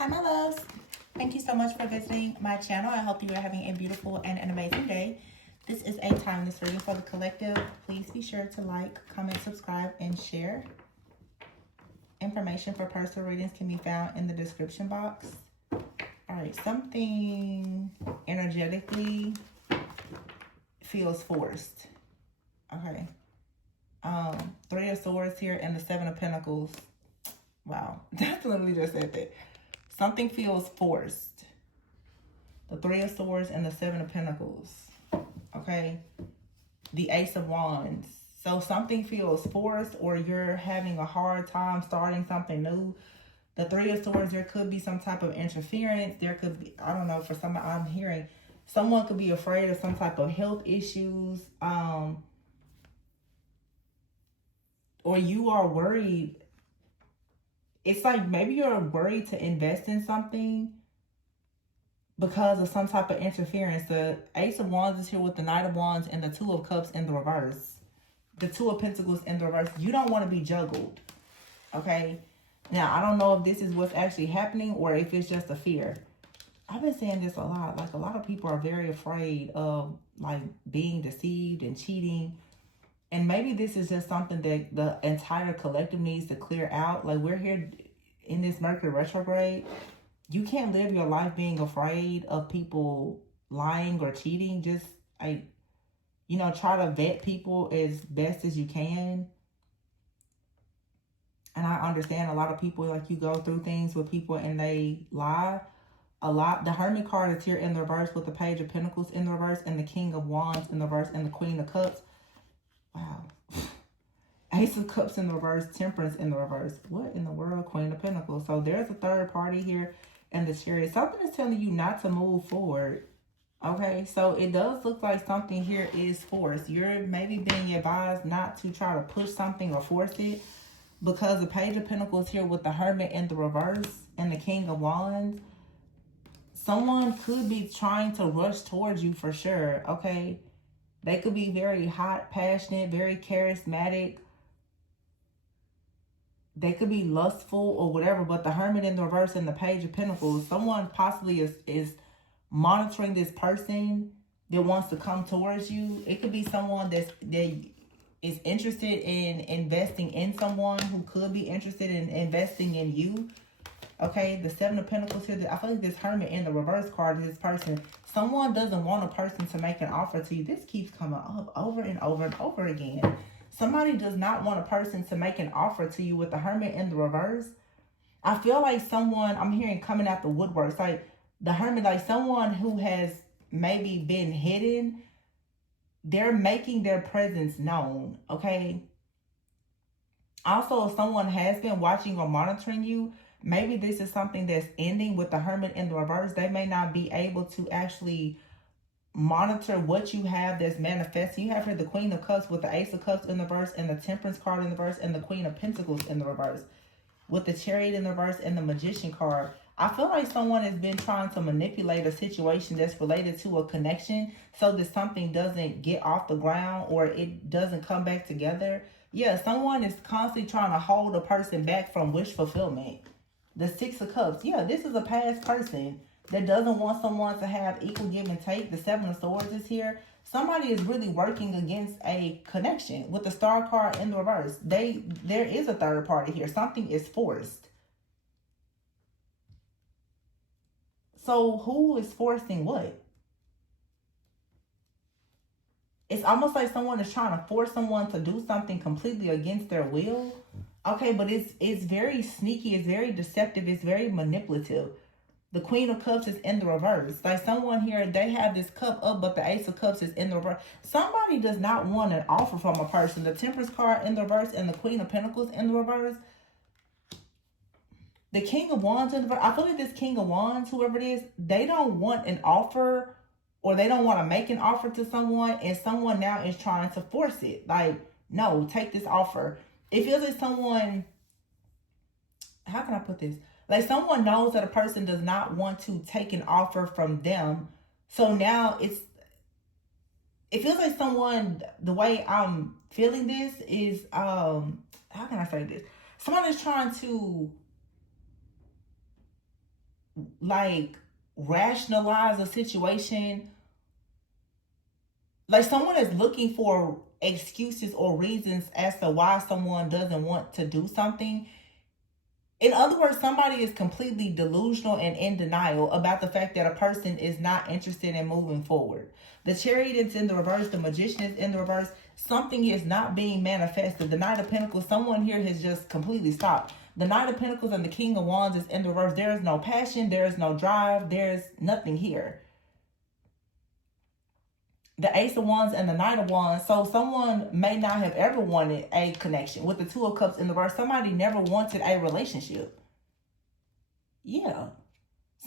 Hi, my loves. Thank you so much for visiting my channel. I hope you are having a beautiful and an amazing day. This is a timeless reading for the collective. Please be sure to like, comment, subscribe, and share. Information for personal readings can be found in the description box. All right, something energetically feels forced. Okay. Three of Swords here and the Seven of Pentacles. Wow, that's literally just said that. Something feels forced. The Three of Swords and the Seven of Pentacles. Okay. The Ace of Wands. So something feels forced, or you're having a hard time starting something new. The Three of Swords, there could be some type of interference. There could be, I don't know, for somebody I'm hearing, someone could be afraid of some type of health issues. Or you are worried. It's like maybe you're worried to invest in something because of some type of interference. The Ace of Wands is here with the Knight of Wands and the Two of Cups in the reverse. The Two of Pentacles in the reverse. You don't want to be juggled. Okay? Now, I don't know if this is what's actually happening or if it's just a fear. I've been saying this a lot. Like, a lot of people are very afraid of, like, being deceived and cheating. And maybe this is just something that the entire collective needs to clear out. Like, we're here in this Mercury retrograde. You can't live your life being afraid of people lying or cheating. Just, try to vet people as best as you can. And I understand a lot of people, like, you go through things with people and they lie a lot. The Hermit card is here in the reverse with the Page of Pentacles in the reverse and the King of Wands in the reverse and the Queen of Cups. Wow. Ace of Cups in the reverse, Temperance in the reverse. What in the world? Queen of Pentacles. So there's a third party here and the Chariot. Something is telling you not to move forward. Okay, so it does look like something here is forced. You're maybe being advised not to try to push something or force it, because the Page of Pentacles here with the Hermit in the reverse and the King of Wands. Someone could be trying to rush towards you for sure, okay? They could be very hot, passionate, very charismatic. They could be lustful or whatever, but the Hermit in the reverse and the Page of Pentacles, someone possibly is monitoring this person that wants to come towards you. It could be someone that is interested in investing in someone who could be interested in investing in you. Okay, the Seven of Pentacles here. I feel like this Hermit in the reverse card is this person. Someone doesn't want a person to make an offer to you. This keeps coming up over and over and over again. Somebody does not want a person to make an offer to you with the Hermit in the reverse. I feel like someone, I'm hearing coming out the woodworks, like the Hermit, like someone who has maybe been hidden, they're making their presence known, okay? Also, if someone has been watching or monitoring you, maybe this is something that's ending with the Hermit in the reverse. They may not be able to actually monitor what you have that's manifesting. You have here the Queen of Cups with the Ace of Cups in the reverse and the Temperance card in the reverse and the Queen of Pentacles in the reverse with the Chariot in the reverse and the Magician card. I feel like someone has been trying to manipulate a situation that's related to a connection so that something doesn't get off the ground or it doesn't come back together. Yeah, someone is constantly trying to hold a person back from wish fulfillment. The Six of Cups. Yeah, this is a past person that doesn't want someone to have equal give and take. The Seven of Swords is here. Somebody is really working against a connection with the Star card in the reverse. There is a third party here. Something is forced. So who is forcing what? It's almost like someone is trying to force someone to do something completely against their will. Okay, but it's very sneaky. It's very deceptive. It's very manipulative. The Queen of Cups is in the reverse. Like someone here, they have this cup up, but the Ace of Cups is in the reverse. Somebody does not want an offer from a person. The Temperance card in the reverse and the Queen of Pentacles in the reverse. The King of Wands in the reverse. I feel like this King of Wands, whoever it is, they don't want an offer or they don't want to make an offer to someone and someone now is trying to force it. Like, no, take this offer. It feels like someone, how can I put this? Like someone knows that a person does not want to take an offer from them. So now it feels like someone, the way I'm feeling this is, how can I say this? Someone is trying to like rationalize a situation. Like someone is looking for excuses or reasons as to why someone doesn't want to do something. In other words, somebody is completely delusional and in denial about the fact that a person is not interested in moving forward. The Chariot is in the reverse. The Magician is in the reverse. Something is not being manifested. The Knight of Pentacles, someone here has just completely stopped. The Knight of Pentacles and the King of Wands is in the reverse. There is no passion. There is no drive. There's nothing here. The Ace of Wands and the Knight of Wands. So someone may not have ever wanted a connection. With the Two of Cups in the reverse, somebody never wanted a relationship. Yeah.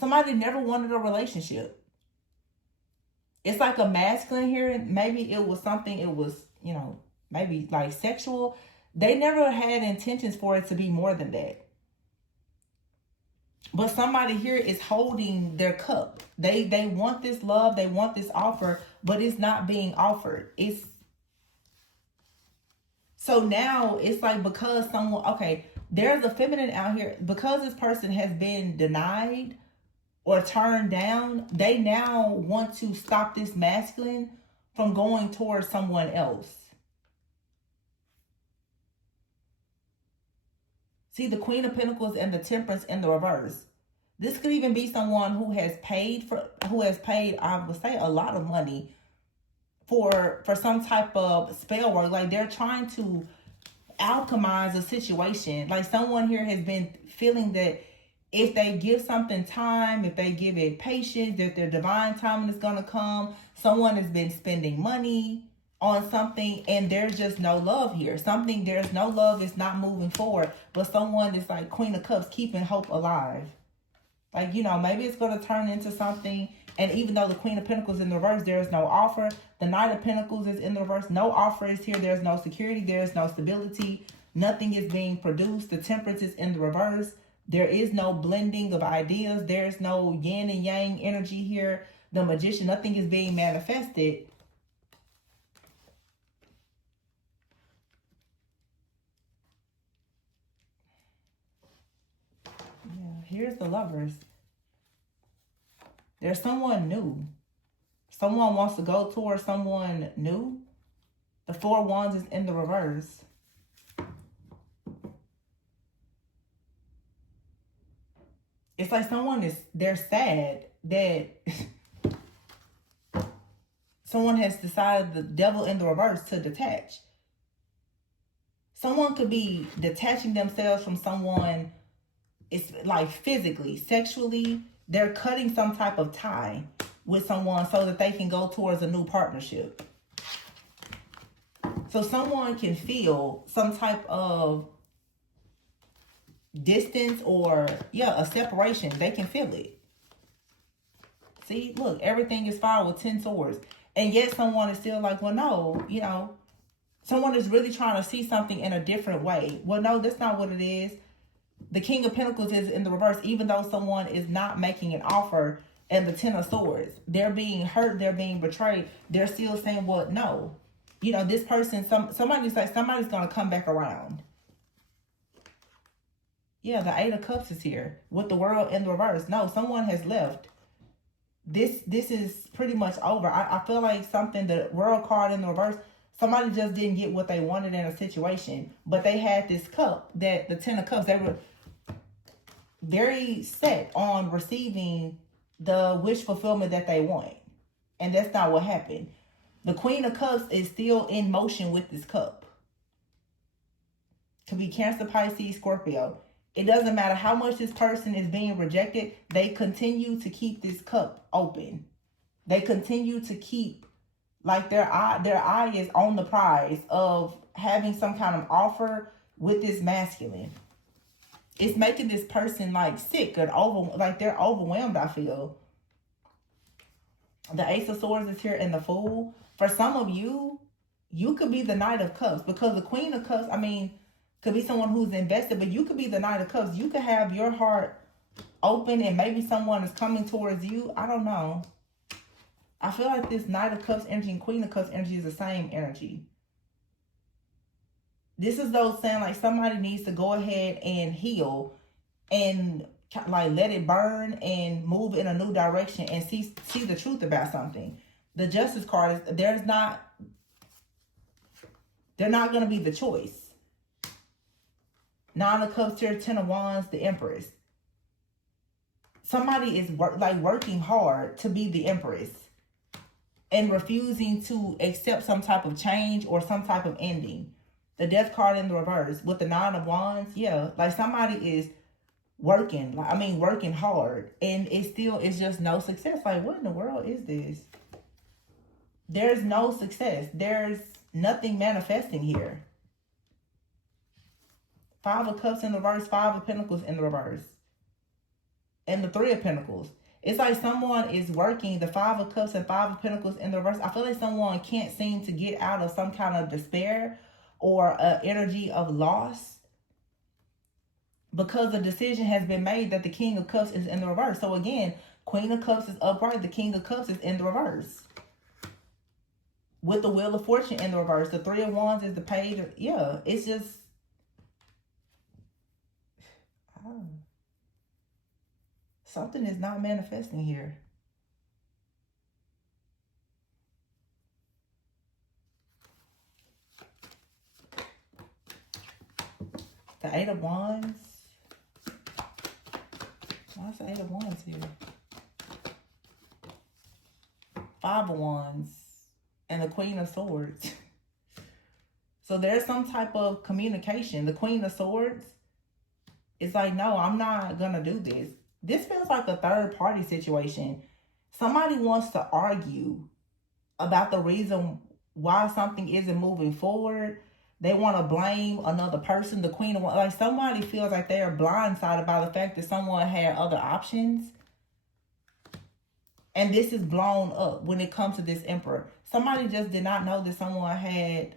Somebody never wanted a relationship. It's like a masculine here. Maybe it was something, it was, you know, maybe like sexual. They never had intentions for it to be more than that. But somebody here is holding their cup. They want this love, they want this offer, but it's not being offered. It's so now it's like, because someone, okay, there's a feminine out here, because this person has been denied or turned down, they now want to stop this masculine from going towards someone else. See, the Queen of Pentacles and the Temperance in the reverse. This could even be someone who has paid, I would say, a lot of money for some type of spell work. Like they're trying to alchemize a situation. Like someone here has been feeling that if they give something time, if they give it patience, that their divine timing is going to come. Someone has been spending money on something and there's just no love here. There's no love, it's not moving forward. But someone is like Queen of Cups, keeping hope alive. Like, you know, maybe it's going to turn into something. And even though the Queen of Pentacles is in the reverse, there is no offer. The Knight of Pentacles is in the reverse. No offer is here. There's no security. There's no stability. Nothing is being produced. The Temperance is in the reverse. There is no blending of ideas. There's no yin and yang energy here. The Magician, nothing is being manifested. Yeah, here's the Lovers. There's someone new. Someone wants to go towards someone new. The Four of Wands is in the reverse. It's like they're sad that someone has decided, the Devil in the reverse, to detach. Someone could be detaching themselves from someone. It's like physically, sexually, they're cutting some type of tie with someone so that they can go towards a new partnership. So someone can feel some type of distance or, yeah, a separation. They can feel it. See, look, everything is fire with 10 swords. And yet someone is still like, well, no, you know, someone is really trying to see something in a different way. Well, no, that's not what it is. The King of Pentacles is in the reverse, even though someone is not making an offer, and the Ten of Swords. They're being hurt, they're being betrayed. They're still saying, well, no. You know, this person, somebody's going to come back around. Yeah, the Eight of Cups is here with the World in the reverse. No, someone has left. This is pretty much over. I feel like the World card in the reverse, somebody just didn't get what they wanted in a situation. But they had this cup, that the Ten of Cups, they were very set on receiving the wish fulfillment that they want. And that's not what happened. The Queen of Cups is still in motion with this cup. Could be Cancer, Pisces, Scorpio. It doesn't matter how much this person is being rejected. They continue to keep this cup open. They continue to keep, like, their eye is on the prize of having some kind of offer with this masculine. It's making this person like sick and like they're overwhelmed, I feel. The Ace of Swords is here and the Fool. For some of you, you could be the Knight of Cups, because the Queen of Cups, I mean, could be someone who's invested, but you could be the Knight of Cups. You could have your heart open and maybe someone is coming towards you. I don't know. I feel like this Knight of Cups energy and Queen of Cups energy is the same energy. This is those saying like somebody needs to go ahead and heal and like let it burn and move in a new direction and see the truth about something. The Justice card is they're not going to be the choice. Nine of Cups here, Ten of Wands, the Empress. Somebody is working hard to be the Empress and refusing to accept some type of change or some type of ending. The Death card in the reverse with the Nine of Wands, yeah, like somebody is working, working hard, and it's just no success. Like, what in the world is this? There's no success. There's nothing manifesting here. Five of Cups in the reverse, Five of Pentacles in the reverse, and the Three of Pentacles. It's like someone is working, the Five of Cups and Five of Pentacles in the reverse. I feel like someone can't seem to get out of some kind of despair or energy of loss, because a decision has been made that the King of Cups is in the reverse. So again, Queen of Cups is upright, the King of Cups is in the reverse. With the Wheel of Fortune in the reverse, the Three of Wands is the Page. Yeah, it's just... something is not manifesting here. The Eight of Wands. Why's the Eight of Wands here? Five of Wands. And the Queen of Swords. So there's some type of communication. The Queen of Swords is like, no, I'm not going to do this. This feels like a third party situation. Somebody wants to argue about the reason why something isn't moving forward. They want to blame another person. The Queen of Wands, like somebody feels like they are blindsided by the fact that someone had other options. And this is blown up when it comes to this Emperor. Somebody just did not know that someone had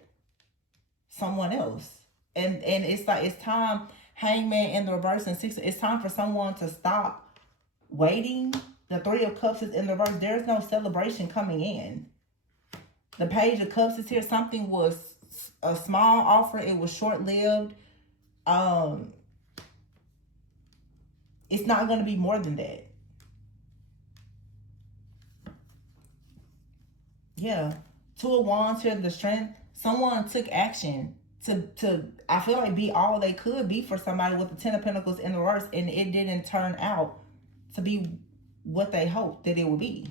someone else. And it's like, it's time. Hangman in the reverse and Six. It's time for someone to stop waiting. The Three of Cups is in the reverse. There's no celebration coming in. The Page of Cups is here. Something was a small offer. It was short-lived. It's not going to be more than that. Yeah. Two of Wands here, the Strength. Someone took action to I feel like be all they could be for somebody with the Ten of Pentacles in the reverse, and it didn't turn out to be what they hoped that it would be.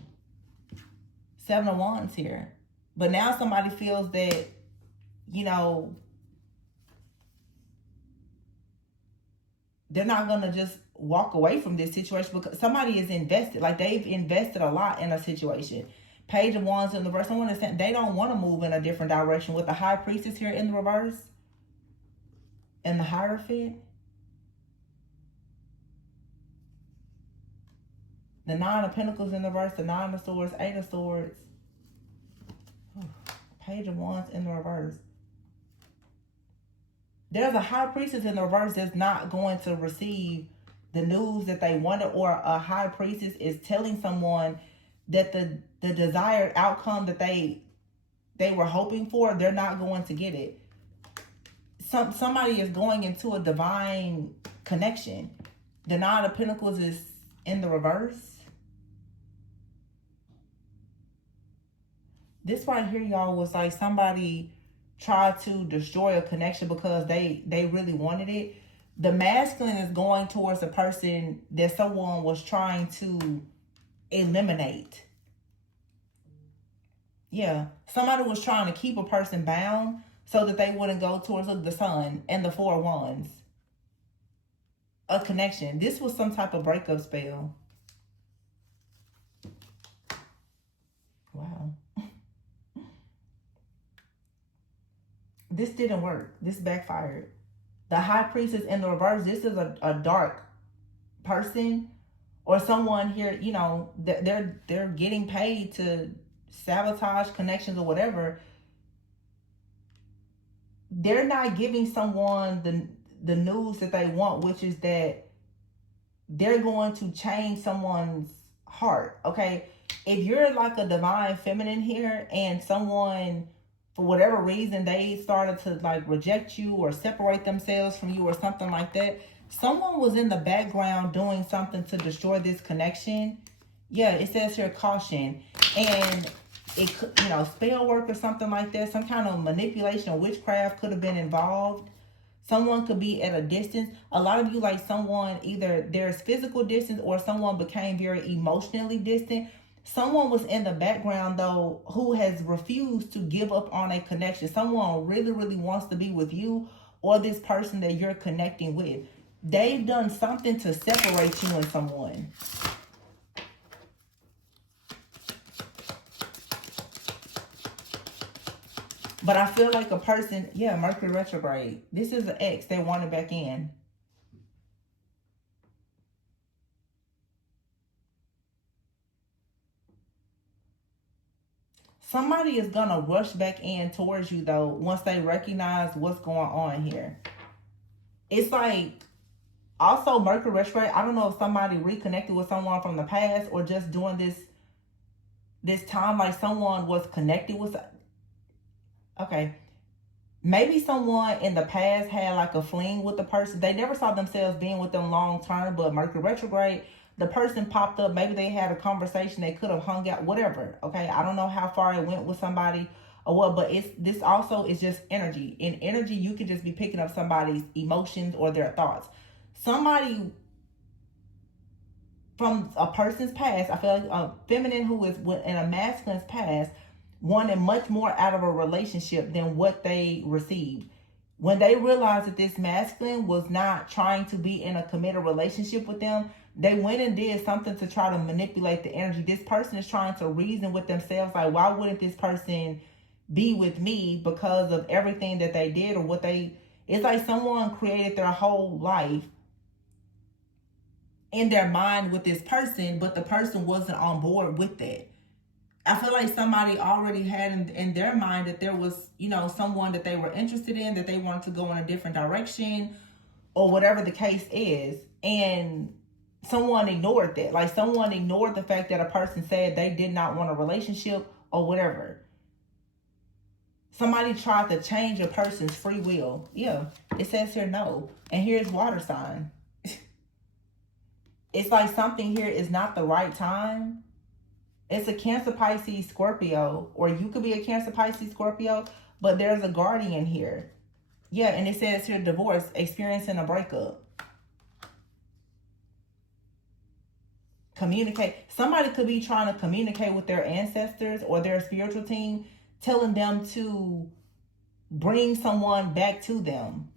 Seven of Wands here. But now somebody feels that, you know, they're not going to just walk away from this situation because somebody is invested. Like, they've invested a lot in a situation. Page of Wands in the reverse. Someone is saying they don't want to move in a different direction. With the High Priestess here in the reverse and the Hierophant. The Nine of Pentacles in the reverse. The Nine of Swords. Eight of Swords. Page of Wands in the reverse. There's a High Priestess in the reverse that's not going to receive the news that they wanted, or a High Priestess is telling someone that the desired outcome that they were hoping for, they're not going to get it. Somebody is going into a divine connection. The Nine of Pentacles is in the reverse. This right here, y'all, was like somebody tried to destroy a connection because they really wanted it. The masculine is going towards a person that someone was trying to eliminate. Yeah, somebody was trying to keep a person bound so that they wouldn't go towards the Sun and the Four of Wands. A connection. This was some type of breakup spell. Wow. This didn't work. This backfired. The High Priestess in the reverse. This is a dark person or someone here, you know, they're getting paid to sabotage connections or whatever. They're not giving someone the news that they want, which is that they're going to change someone's heart. Okay, if you're like a divine feminine here and someone, for whatever reason, they started to like reject you or separate themselves from you or something like that, Someone was in the background doing something to destroy this connection. Yeah, it says here caution. And it could, you know, spell work or something like that. Some kind of manipulation or witchcraft could have been involved. Someone could be at a distance. A lot of you, like someone, either there's physical distance or someone became very emotionally distant. Someone was in the background, though, who has refused to give up on a connection. Someone really, really wants to be with you or this person that you're connecting with. They've done something to separate you and someone. But I feel like a person, yeah, Mercury retrograde. This is an ex. They want it back in. Somebody is going to rush back in towards you, though, once they recognize what's going on here. It's like, also Mercury retrograde, I don't know if somebody reconnected with someone from the past or just doing this time, like someone was connected with, okay, maybe someone in the past had like a fling with the person. They never saw themselves being with them long term, but Mercury retrograde, the person popped up. Maybe they had a conversation. They could have hung out, whatever. Okay, I don't know how far it went with somebody or what, but this also is just energy. In energy, you can just be picking up somebody's emotions or their thoughts. Somebody from a person's past, I feel like a feminine who is in a masculine's past, wanted much more out of a relationship than what they received. When they realized that this masculine was not trying to be in a committed relationship with them, they went and did something to try to manipulate the energy. This person is trying to reason with themselves, like, why wouldn't this person be with me because of everything that they did or what they... It's like someone created their whole life in their mind with this person, but the person wasn't on board with that. I feel like somebody already had in their mind that there was, you know, someone that they were interested in, that they wanted to go in a different direction or whatever the case is. And someone ignored that. Like someone ignored the fact that a person said they did not want a relationship or whatever. Somebody tried to change a person's free will. Yeah, it says here no. And here's water sign. It's like something here is not the right time. It's a Cancer, Pisces, Scorpio, or you could be a Cancer, Pisces, Scorpio, but there's a guardian here. Yeah, and it says here divorce, experiencing a breakup. Communicate. Somebody could be trying to communicate with their ancestors or their spiritual team, telling them to bring someone back to them.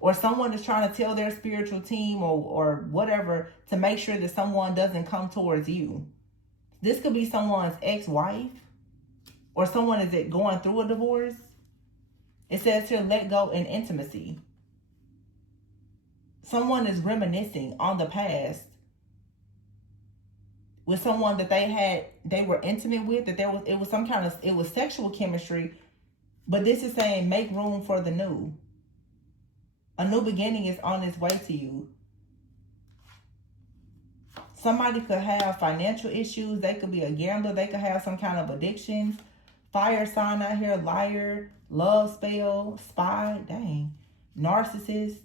Or someone is trying to tell their spiritual team or whatever to make sure that someone doesn't come towards you. This could be someone's ex-wife or someone is going through a divorce. It says here, let go in intimacy. Someone is reminiscing on the past with someone that they were intimate with, that it was some kind of, it was sexual chemistry, but this is saying make room for the new. A new beginning is on its way to you. Somebody could have financial issues. They could be a gambler. They could have some kind of addictions. Fire sign out here, liar, love spell, spy, dang, narcissist.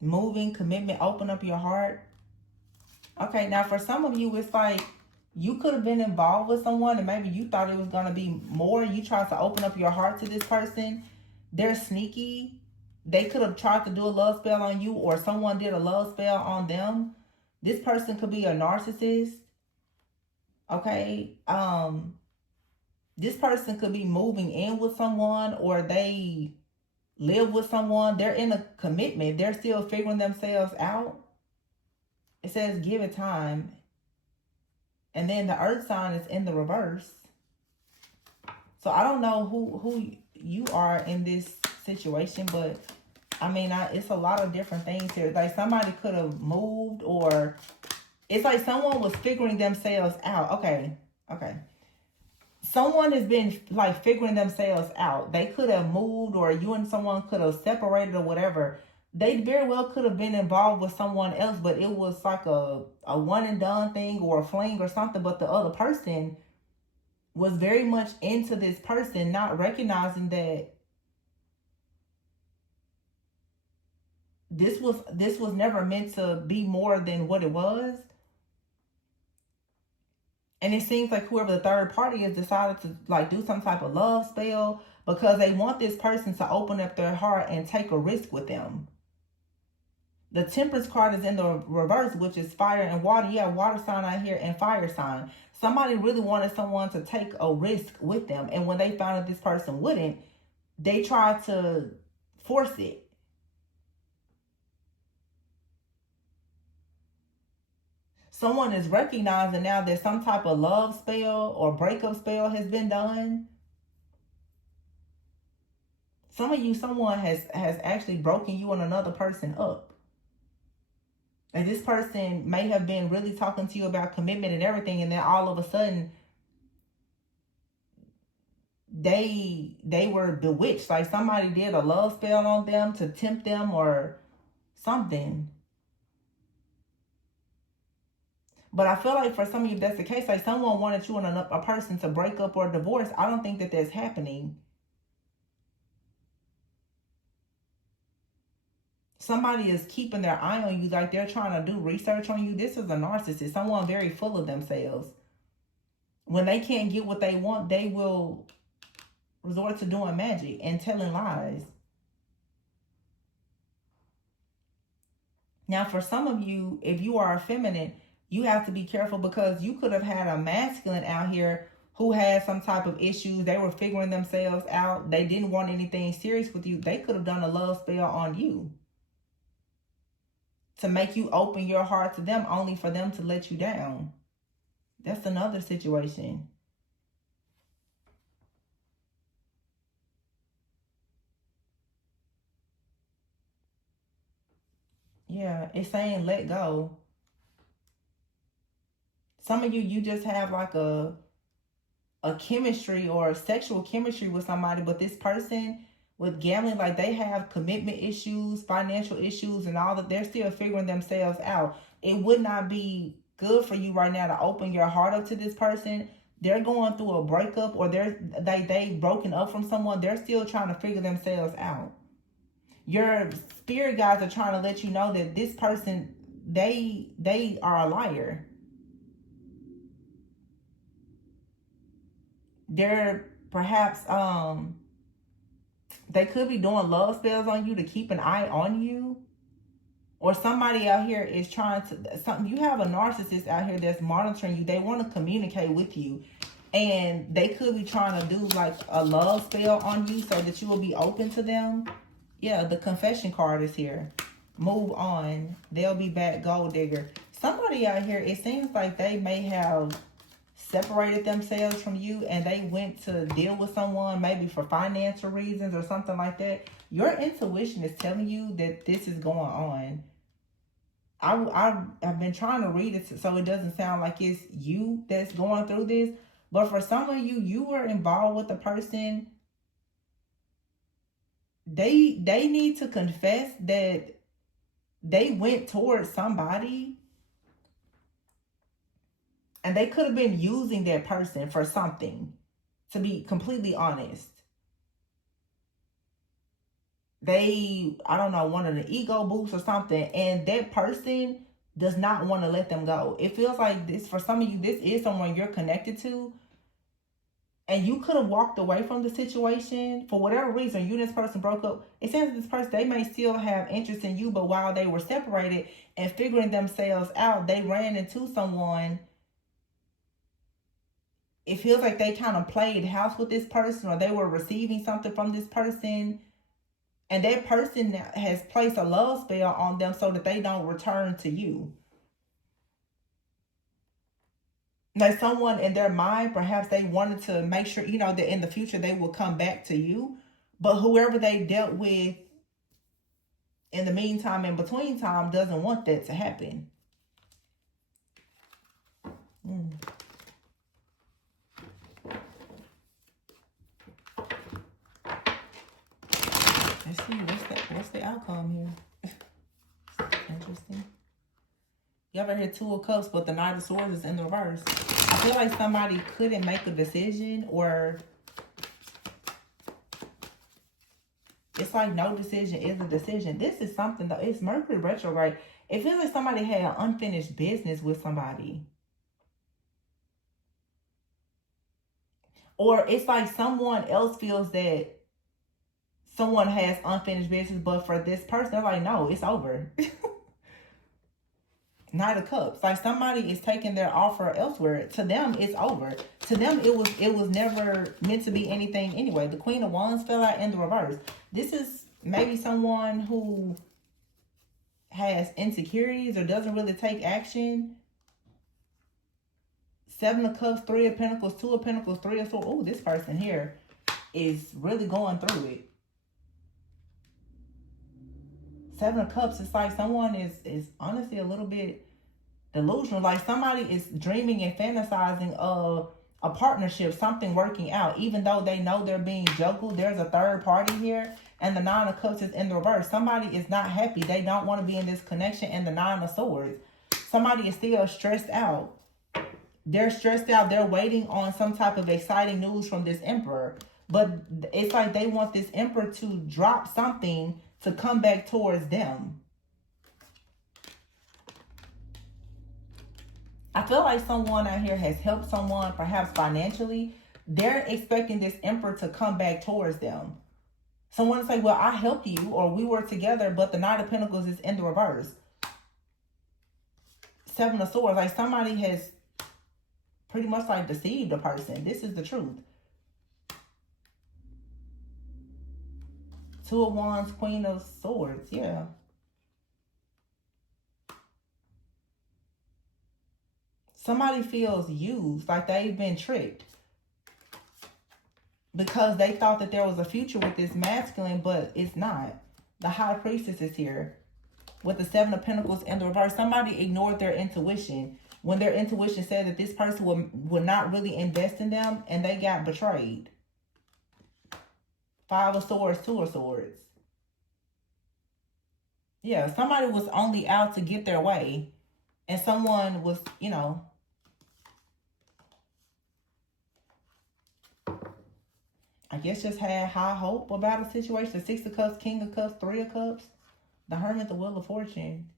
Moving, commitment, open up your heart. Okay, now for some of you, it's like you could have been involved with someone and maybe you thought it was going to be more. You tried to open up your heart to this person. They're sneaky. They could have tried to do a love spell on you or someone did a love spell on them. This person could be a narcissist. Okay. This person could be moving in with someone or they live with someone. They're in a commitment. They're still figuring themselves out. It says give it time. And then the earth sign is in the reverse. So I don't know who you are in this situation, but I mean, it's a lot of different things here. Like somebody could have moved or it's like someone was figuring themselves out. Okay. Someone has been like figuring themselves out. They could have moved or you and someone could have separated or whatever. They very well could have been involved with someone else, but it was like a one and done thing or a fling or something. But the other person was very much into this person, not recognizing that this was never meant to be more than what it was. And it seems like whoever the third party is decided to like do some type of love spell because they want this person to open up their heart and take a risk with them. The Temperance card is in the reverse, which is fire and water. Yeah, water sign out here and fire sign. Somebody really wanted someone to take a risk with them. And when they found that this person wouldn't, they tried to force it. Someone is recognizing now that some type of love spell or breakup spell has been done. Some of you, someone has actually broken you and another person up. And this person may have been really talking to you about commitment and everything, and then all of a sudden they were bewitched. Like somebody did a love spell on them to tempt them or something. But I feel like for some of you, that's the case. Like someone wanted you and a person to break up or divorce. I don't think that that's happening. Somebody is keeping their eye on you, like they're trying to do research on you. This is a narcissist, someone very full of themselves. When they can't get what they want, they will resort to doing magic and telling lies. Now, for some of you, if you are a feminine, you have to be careful because you could have had a masculine out here who had some type of issues. They were figuring themselves out. They didn't want anything serious with you. They could have done a love spell on you to make you open your heart to them only for them to let you down. That's another situation. Yeah, it's saying let go. Some of you, you just have like a chemistry or sexual chemistry with somebody, but this person with gambling, like they have commitment issues, financial issues, and all that. They're still figuring themselves out. It would not be good for you right now to open your heart up to this person. They're going through a breakup or they broken up from someone. They're still trying to figure themselves out. Your spirit guides are trying to let you know that this person, they are a liar. They're perhaps they could be doing love spells on you to keep an eye on you. Or somebody out here is trying to, you have a narcissist out here that's monitoring you. They want to communicate with you. And they could be trying to do like a love spell on you so that you will be open to them. Yeah, the confession card is here. Move on. They'll be back, gold digger. Somebody out here, it seems like they may have separated themselves from you and they went to deal with someone maybe for financial reasons or something like that. Your intuition is telling you that this is going on. I've been trying to read it so it doesn't sound like it's you that's going through this, but for some of you, you were involved with a person. They need to confess that they went towards somebody. And they could have been using that person for something, to be completely honest. They, I don't know, wanted an ego boost or something. And that person does not want to let them go. It feels like this, for some of you, this is someone you're connected to. And you could have walked away from the situation. For whatever reason, you and this person broke up. It seems this person, they may still have interest in you. But while they were separated and figuring themselves out, they ran into someone. It feels like they kind of played house with this person, or they were receiving something from this person. And that person has placed a love spell on them so that they don't return to you. Now, someone in their mind, perhaps they wanted to make sure, you know, that in the future they will come back to you. But whoever they dealt with in the meantime, in between time, doesn't want that to happen. Let's see, what's the outcome here? Interesting. You ever hear Two of Cups, but the Knight of Swords is in the reverse. I feel like somebody couldn't make a decision, or It's like no decision is a decision. This is something, though. It's Mercury retrograde. It feels like somebody had unfinished business with somebody. Or it's like someone else feels that someone has unfinished business, but for this person, they're like, no, it's over. Knight of Cups. Like somebody is taking their offer elsewhere. To them, it's over. To them, it was never meant to be anything anyway. The Queen of Wands fell out in the reverse. This is maybe someone who has insecurities or doesn't really take action. 7 of Cups, 3 of Pentacles, 2 of Pentacles, 3 of Swords. Oh, this person here is really going through it. 7 of Cups, it's like someone is honestly a little bit delusional. Like somebody is dreaming and fantasizing of a partnership, something working out, even though they know they're being juggled. There's a third party here, and the 9 of Cups is in the reverse. Somebody is not happy. They don't want to be in this connection, and the 9 of Swords. Somebody is still stressed out. They're stressed out. They're waiting on some type of exciting news from this Emperor. But it's like they want this Emperor to drop something to come back towards them. I feel like someone out here has helped someone, perhaps financially. They're expecting this Emperor to come back towards them. Someone is like, well, I helped you, or we were together, but the Knight of Pentacles is in the reverse. 7 of Swords. Like somebody has pretty much like deceived a person. This is the truth. 2 of Wands, Queen of Swords. Yeah. Somebody feels used, like they've been tricked. Because they thought that there was a future with this masculine, but it's not. The High Priestess is here. With the 7 of Pentacles in the reverse. Somebody ignored their intuition. When their intuition said that this person would not really invest in them, and they got betrayed. 5 of Swords, 2 of Swords. Yeah, somebody was only out to get their way. And someone was, you know, I guess just had high hope about a situation. 6 of Cups, King of Cups, 3 of Cups. The Hermit, the Wheel of Fortune.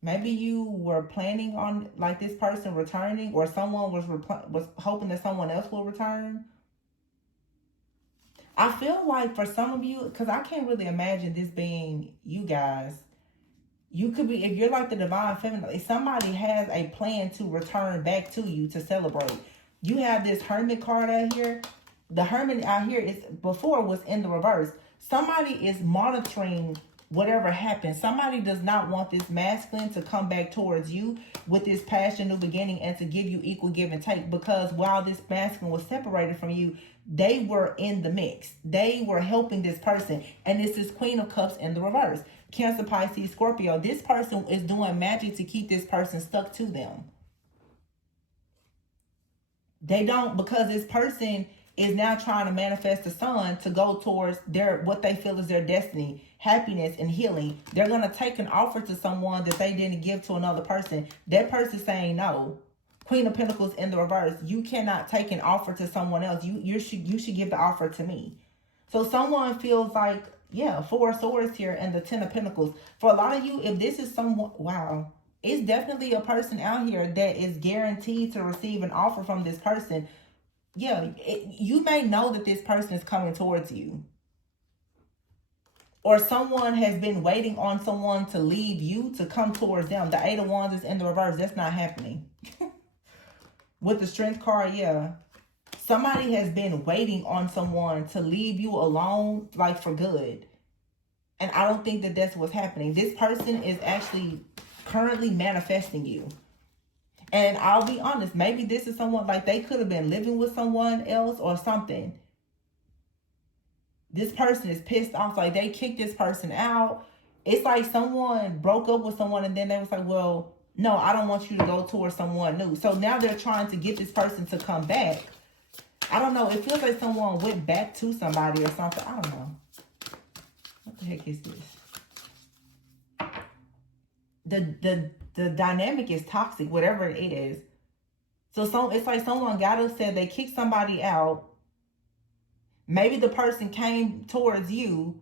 Maybe you were planning on like this person returning, or someone was hoping that someone else will return. I feel like for some of you, because I can't really imagine this being you guys. You could be, if you're like the Divine Feminine, if somebody has a plan to return back to you to celebrate. You have this Hermit card out here. The Hermit out here is before was in the reverse. Somebody is monitoring whatever happens. Somebody does not want this masculine to come back towards you with this passion, new beginning, and to give you equal give and take. Because while this masculine was separated from you, they were in the mix. They were helping this person. And this is Queen of Cups in the reverse. Cancer, Pisces, Scorpio. This person is doing magic to keep this person stuck to them. They don't, because this person is now trying to manifest the sun to go towards their, what they feel is their destiny, happiness and healing. They're going to take an offer to someone that they didn't give to another person. That person saying no. Queen of Pentacles in the reverse. You cannot take an offer to someone else. You should give the offer to me. So someone feels like, yeah, 4 of Swords here and the 10 of Pentacles. For a lot of you, if this is someone, wow, it's definitely a person out here that is guaranteed to receive an offer from this person. Yeah, you may know that this person is coming towards you. Or someone has been waiting on someone to leave you to come towards them. The 8 of Wands is in the reverse. That's not happening. With the Strength card, yeah. Somebody has been waiting on someone to leave you alone, like for good. And I don't think that that's what's happening. This person is actually currently manifesting you. And I'll be honest, maybe this is someone, like they could have been living with someone else or something. This person is pissed off, like they kicked this person out. It's like someone broke up with someone and then they was like, well, no, I don't want you to go towards someone new. So now they're trying to get this person to come back. I don't know. It feels like someone went back to somebody or something. I don't know. What the heck is this? The dynamic is toxic, whatever it is. So it's like someone got upset. They kicked somebody out. Maybe the person came towards you,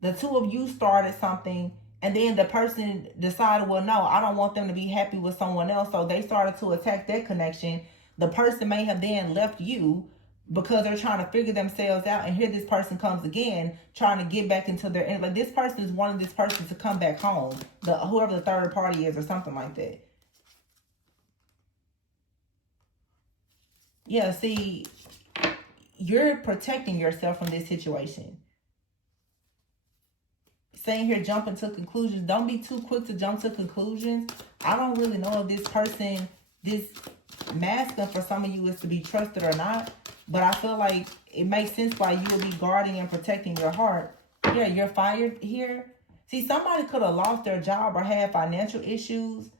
the two of you started something, and then the person decided, well, no, I don't want them to be happy with someone else. So they started to attack that connection. The person may have then left you because they're trying to figure themselves out. And here this person comes again, trying to get back into their, like this person is wanting this person to come back home, whoever the third party is or something like that. Yeah, see, you're protecting yourself from this situation. Saying here, jumping to conclusions. Don't be too quick to jump to conclusions. I don't really know if this person, this masculine for some of you is to be trusted or not. But I feel like it makes sense why you will be guarding and protecting your heart. Yeah, you're fired here. See, somebody could have lost their job or had financial issues.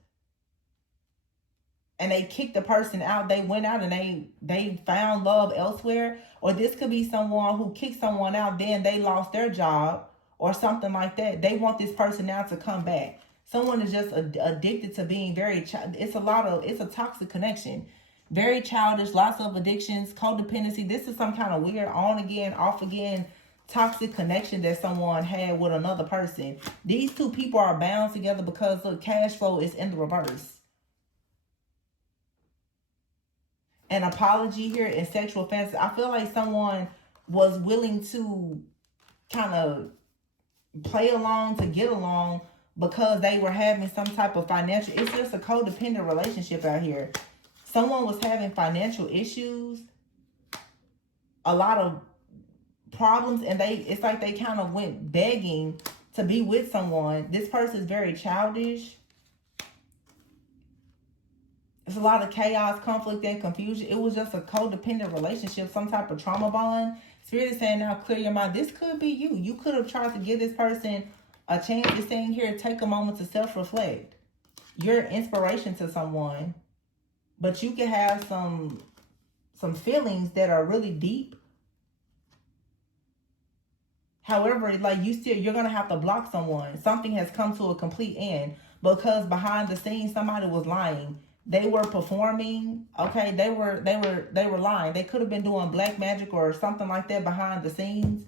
And they kicked the person out. They went out and they found love elsewhere. Or this could be someone who kicked someone out, then they lost their job or something like that. They want this person now to come back. Someone is just addicted to being very, it's a toxic connection. Very childish, lots of addictions, codependency. This is some kind of weird on again, off again, toxic connection that someone had with another person. These two people are bound together because look, cash flow is in the reverse. An apology here and sexual fantasy. I feel like someone was willing to kind of play along to get along because they were having some type of financial, it's just a codependent relationship out here. Someone was having financial issues, a lot of problems, and it's like they kind of went begging to be with someone. This person is very childish. It's a lot of chaos, conflict, and confusion. It was just a codependent relationship, some type of trauma bond. Spirit is saying now, clear your mind. This could be you. You could have tried to give this person a chance. It's saying here, take a moment to self-reflect. You're an inspiration to someone, but you can have some feelings that are really deep. However, like you're gonna have to block someone. Something has come to a complete end because behind the scenes, somebody was lying. They were performing, okay, they were lying. They could have been doing black magic or something like that behind the scenes,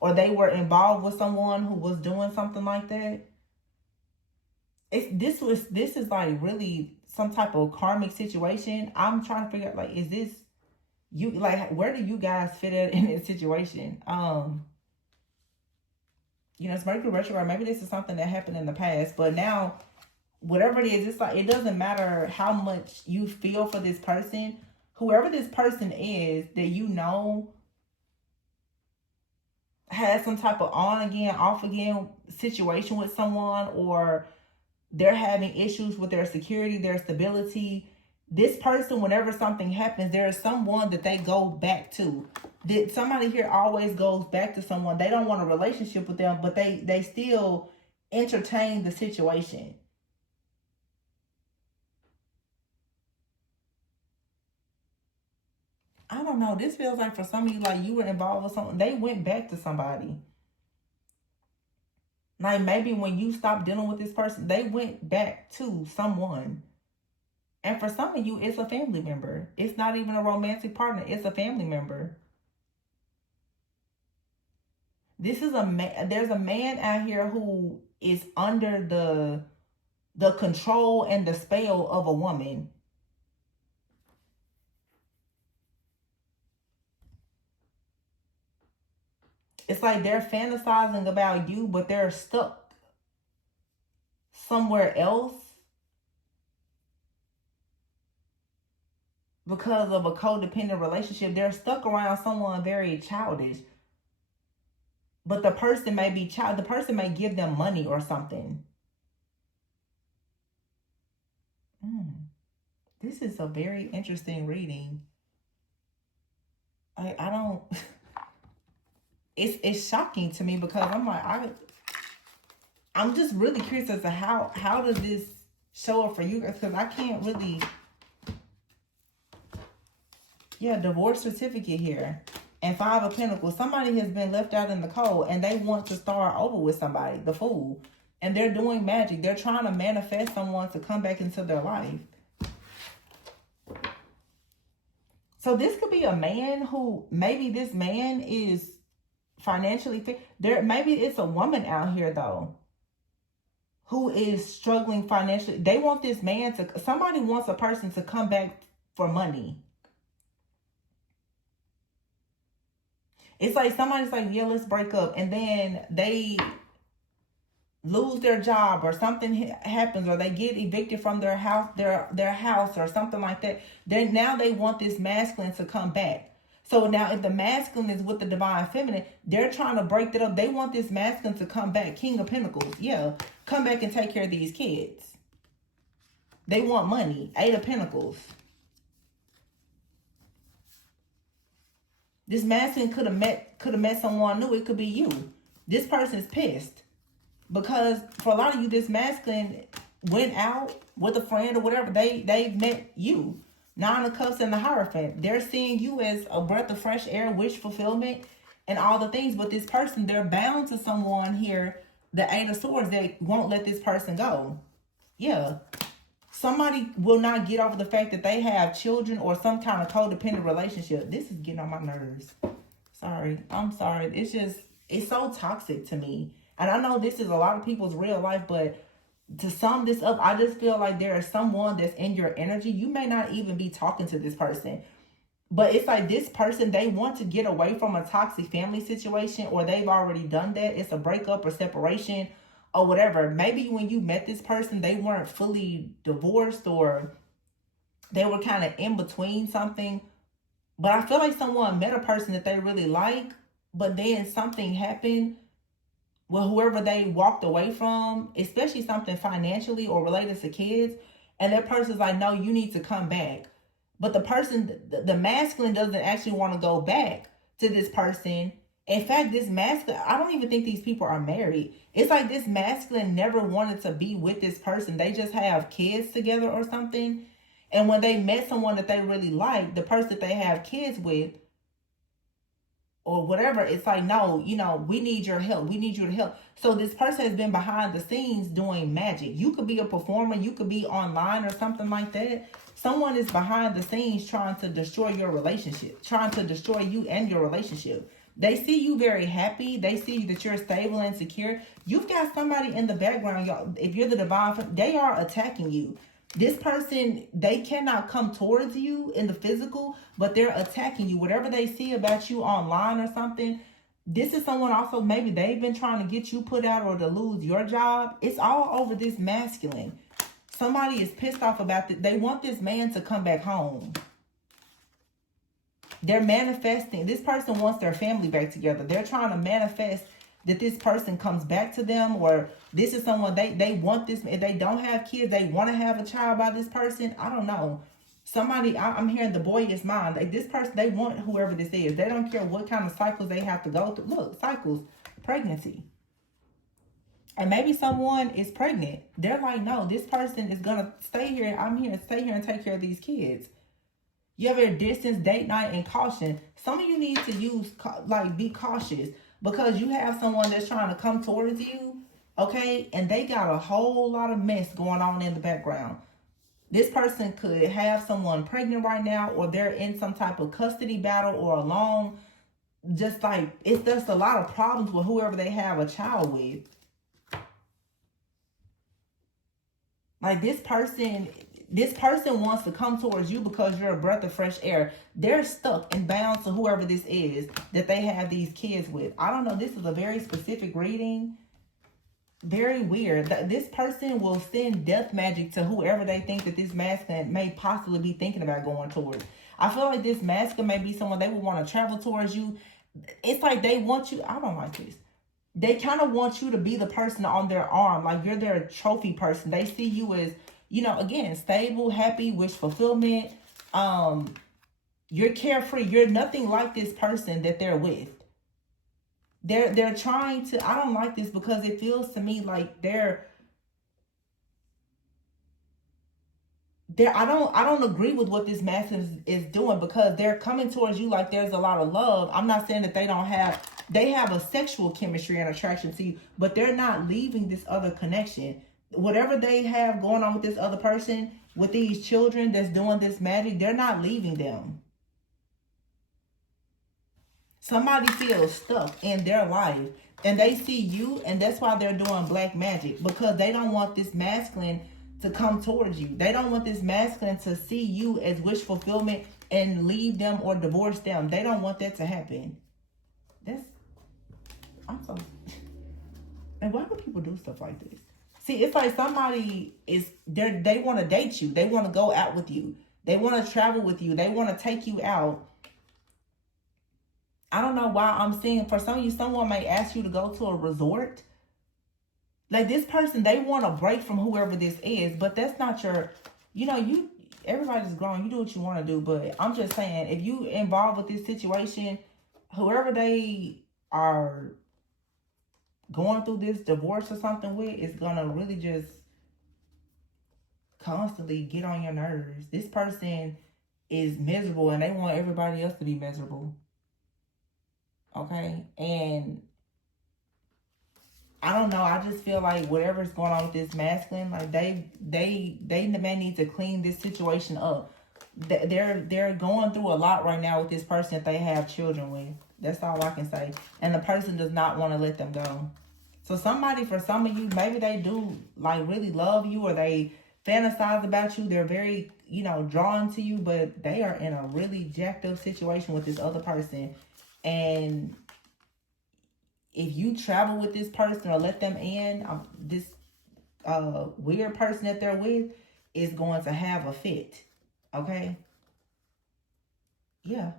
or they were involved with someone who was doing something like that. This is like really some type of karmic situation. I'm trying to figure out, like, is this you, like, where do you guys fit in this situation? It's Mercury retrograde. Maybe this is something that happened in the past, but now whatever it is, it's like, it doesn't matter how much you feel for this person. Whoever this person is that has some type of on again, off again situation with someone, or they're having issues with their security, their stability. This person, whenever something happens, there is someone that they go back to. Somebody here always goes back to someone. They don't want a relationship with them, but they still entertain the situation. I don't know. This feels like for some of you, like you were involved with something. They went back to somebody. Like maybe when you stopped dealing with this person, they went back to someone. And for some of you, it's a family member. It's not even a romantic partner. It's a family member. This is a man. There's a man out here who is under the control and the spell of a woman. It's like they're fantasizing about you, but they're stuck somewhere else because of a codependent relationship. They're stuck around someone very childish. But the person may be the person may give them money or something. This is a very interesting reading. I don't... It's shocking to me because I'm like, I'm just really curious as to how does this show up for you guys, because I can't really... Yeah, divorce certificate here. And 5 of Pentacles. Somebody has been left out in the cold and they want to start over with somebody, the Fool. And they're doing magic. They're trying to manifest someone to come back into their life. So this could be a man who, maybe this man is financially fit. There, maybe it's a woman out here though who is struggling financially. They want this man to, somebody wants a person to come back for money. It's like somebody's like, yeah, let's break up, and then they lose their job or something happens, or they get evicted from their house, their house or something like that. Then now they want this masculine to come back. So now if the masculine is with the divine feminine, they're trying to break that up. They want this masculine to come back. King of Pentacles. Yeah. Come back and take care of these kids. They want money. Eight of Pentacles. This masculine could have met someone new. It could be you. This person's pissed. Because for a lot of you, this masculine went out with a friend or whatever. They met you. Nine of Cups and the Hierophant. They're seeing you as a breath of fresh air, wish fulfillment, and all the things. But this person, they're bound to someone here, the Eight of Swords, that won't let this person go. Yeah. Somebody will not get over the fact that they have children or some kind of codependent relationship. This is getting on my nerves. Sorry. I'm sorry. It's so toxic to me. And I know this is a lot of people's real life, but to sum this up, I just feel like there is someone that's in your energy. You may not even be talking to this person, but it's like this person, they want to get away from a toxic family situation, or they've already done that. It's a breakup or separation or whatever. Maybe when you met this person, they weren't fully divorced, or they were kind of in between something. But I feel like someone met a person that they really like, but then something happened with whoever they walked away from, especially something financially or related to kids. And that person's like, no, you need to come back. But the person, the masculine, doesn't actually want to go back to this person. In fact, this masculine, I don't even think these people are married. It's like this masculine never wanted to be with this person. They just have kids together or something. And when they met someone that they really like, the person that they have kids with, or whatever, it's like, no, we need your help. We need you to help. So this person has been behind the scenes doing magic. You could be a performer. You could be online or something like that. Someone is behind the scenes trying to destroy your relationship, trying to destroy you and your relationship. They see you very happy. They see that you're stable and secure. You've got somebody in the background, y'all. If you're the divine, they are attacking you. This person, they cannot come towards you in the physical, but they're attacking you. Whatever they see about you online or something, this is someone also, maybe they've been trying to get you put out or to lose your job. It's all over this masculine. Somebody is pissed off about it. They want this man to come back home. They're manifesting. This person wants their family back together. They're trying to manifest that this person comes back to them, or this is someone they want this. If they don't have kids, they want to have a child by this person. I don't know. Somebody, I'm hearing the boy is mine. Like this person, they want whoever this is. They don't care what kind of cycles they have to go through. Look, cycles, pregnancy. And maybe someone is pregnant. They're like, no, this person is going to stay here. I'm here to stay here and take care of these kids. You have a distance, date night, and caution. Some of you need to use, be cautious. Because you have someone that's trying to come towards you, okay? And they got a whole lot of mess going on in the background. This person could have someone pregnant right now, or they're in some type of custody battle or a long, it's just a lot of problems with whoever they have a child with. Like this person wants to come towards you because you're a breath of fresh air. They're stuck and bound to whoever this is that they have these kids with. I don't know. This is a very specific reading. Very weird. This person will send death magic to whoever they think that this masculine may possibly be thinking about going towards. I feel like this masculine may be someone they would want to travel towards you. It's like they want you. I don't like this. They kind of want you to be the person on their arm. Like you're their trophy person. They see you as, again, stable, happy, wish fulfillment. You're carefree. You're nothing like this person that they're with. They're trying to, I don't like this because it feels to me like I don't agree with what this masculine is doing, because they're coming towards you like there's a lot of love. I'm not saying that they have a sexual chemistry and attraction to you, but they're not leaving this other connection. Whatever they have going on with this other person, with these children that's doing this magic, they're not leaving them. Somebody feels stuck in their life and they see you, and that's why they're doing black magic, because they don't want this masculine to come towards you. They don't want this masculine to see you as wish fulfillment and leave them or divorce them. They don't want that to happen. I'm so... And why do people do stuff like this? See, it's like somebody they want to date you. They want to go out with you. They want to travel with you. They want to take you out. I don't know why I'm seeing, for some of you, someone may ask you to go to a resort. Like, this person, they want a break from whoever this is, but that's not your, everybody's grown. You do what you want to do, but I'm just saying, if you involved with this situation, whoever they are going through this divorce or something with is going to really just constantly get on your nerves. This person is miserable and they want everybody else to be miserable. Okay? And I don't know. I just feel like whatever's going on with this masculine, like they may need to clean this situation up. They're going through a lot right now with this person that they have children with. That's all I can say. And the person does not want to let them go. So somebody, for some of you, maybe they do like really love you, or they fantasize about you. They're very, drawn to you, but they are in a really jacked up situation with this other person. And if you travel with this person or let them in, this weird person that they're with is going to have a fit. Okay? Yeah.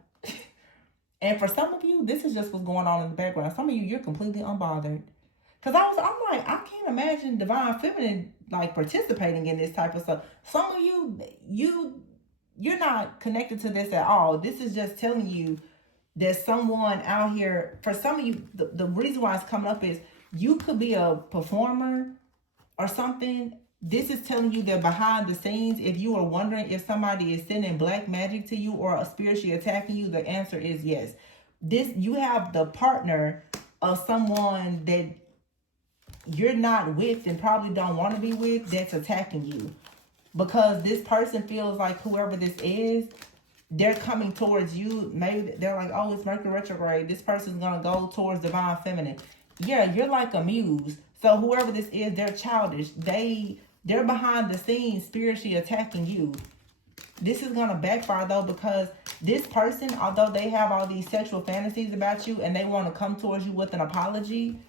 And for some of you, this is just what's going on in the background. Some of you, you're completely unbothered. Because I'm like, I can't imagine Divine Feminine like participating in this type of stuff. Some of you're not connected to this at all. This is just telling you there's someone out here. For some of you, the reason why it's coming up is you could be a performer or something. This is telling you that behind the scenes, if you are wondering if somebody is sending black magic to you or spiritually attacking you, the answer is yes. You have the partner of someone that you're not with and probably don't want to be with that's attacking you. Because this person feels like whoever this is, they're coming towards you. Maybe they're like, oh, it's Mercury retrograde. This person's going to go towards Divine Feminine. Yeah, you're like a muse. So whoever this is, they're childish. They're behind the scenes spiritually attacking you. This is going to backfire though, because this person, although they have all these sexual fantasies about you and they want to come towards you with an apology,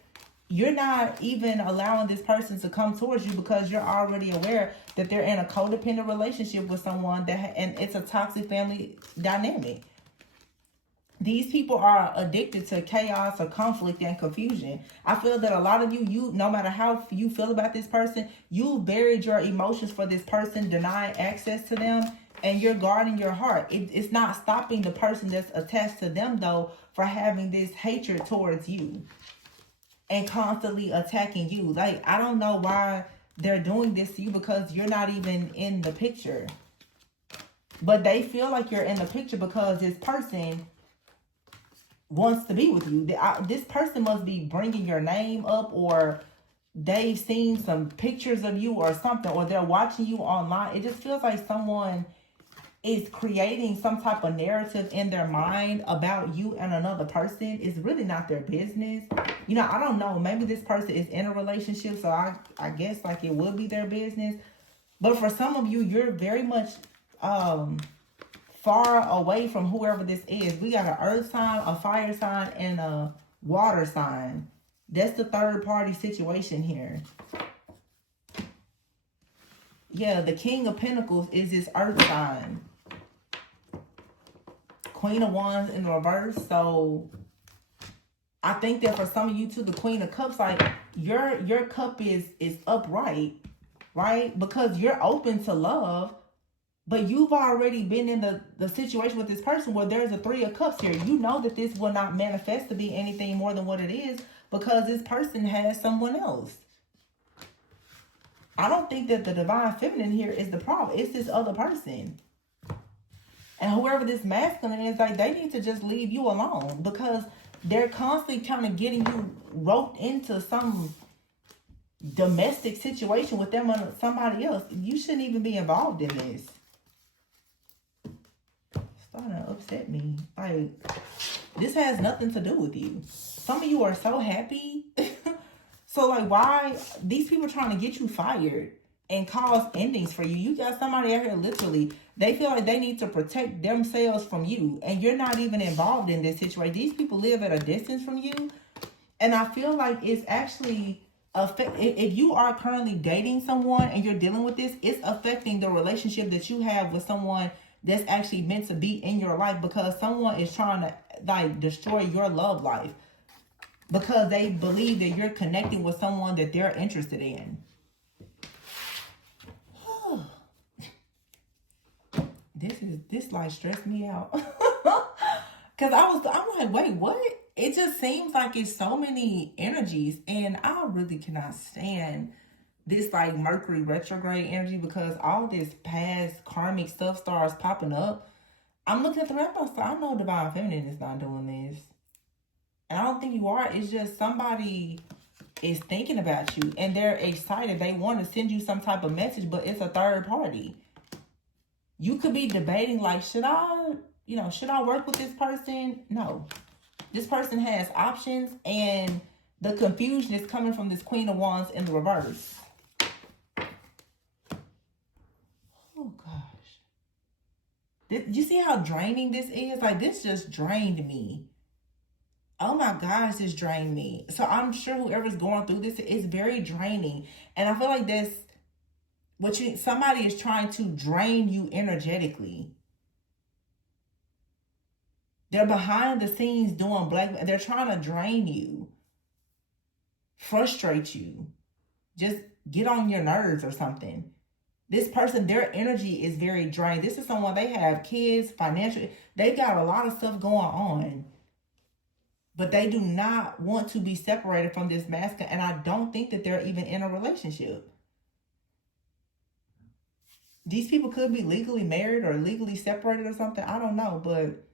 you're not even allowing this person to come towards you because you're already aware that they're in a codependent relationship with someone and it's a toxic family dynamic. These people are addicted to chaos or conflict and confusion. I feel that a lot of you, no matter how you feel about this person, you buried your emotions for this person, denied access to them, and you're guarding your heart. It's not stopping the person that's attached to them, though, for having this hatred towards you and constantly attacking you. Like, I don't know why they're doing this to you, because you're not even in the picture. But they feel like you're in the picture because this person wants to be with you. This person must be bringing your name up, or they've seen some pictures of you or something, or they're watching you online. It just feels like someone is creating some type of narrative in their mind about you and another person. It's really not their business. I don't know. Maybe this person is in a relationship, so I guess like it would be their business. But for some of you, you're very much far away from whoever this is. We got an earth sign, a fire sign, and a water sign. That's the third party situation here. Yeah, the King of Pentacles is this earth sign. Queen of Wands in reverse. So I think that for some of you too, the Queen of Cups, like your cup is upright, right? Because you're open to love. But you've already been in the situation with this person where there's a Three of Cups here. You know that this will not manifest to be anything more than what it is, because this person has someone else. I don't think that the Divine Feminine here is the problem. It's this other person. And whoever this masculine is, like, they need to just leave you alone, because they're constantly kind of getting you roped into some domestic situation with them and somebody else. You shouldn't even be involved in this. Starting to upset me. Like, This has nothing to do with you. Some of you are so happy. So like, why these people trying to get you fired and cause endings for you? You got somebody out here literally, they feel like they need to protect themselves from you, and you're not even involved in this situation. These people live at a distance from you, and I feel like it's actually if you are currently dating someone and you're dealing with this, it's affecting the relationship that you have with someone that's actually meant to be in your life, because someone is trying to like destroy your love life because they believe that you're connecting with someone that they're interested in. This like stressed me out. Cause I'm like, wait, what? It just seems like it's so many energies, and I really cannot stand this like Mercury retrograde energy, because all this past karmic stuff starts popping up. I'm looking at the map, I know Divine Feminine is not doing this. And I don't think you are. It's just somebody is thinking about you and they're excited. They want to send you some type of message, but it's a third party. You could be debating like, should I work with this person? No. This person has options, and the confusion is coming from this Queen of Wands in the reverse. Oh gosh. You see how draining this is? Like, this just drained me. Oh my gosh, this drained me. So I'm sure whoever's going through this is very draining. And I feel like that's somebody is trying to drain you energetically. They're behind the scenes doing they're trying to drain you, frustrate you, just get on your nerves or something. This person, their energy is very drained. This is someone, they have kids, financial, they got a lot of stuff going on. But they do not want to be separated from this masculine. And I don't think that they're even in a relationship. These people could be legally married or legally separated or something. I don't know. But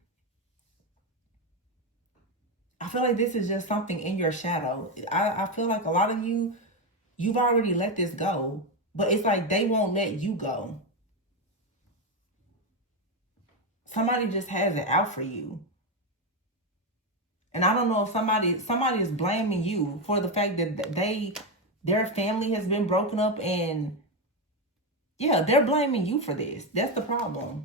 I feel like this is just something in your shadow. I feel like a lot of you, you've already let this go. But it's like they won't let you go. Somebody just has it out for you. And I don't know if somebody is blaming you for the fact that their family has been broken up, and yeah, they're blaming you for this. That's the problem.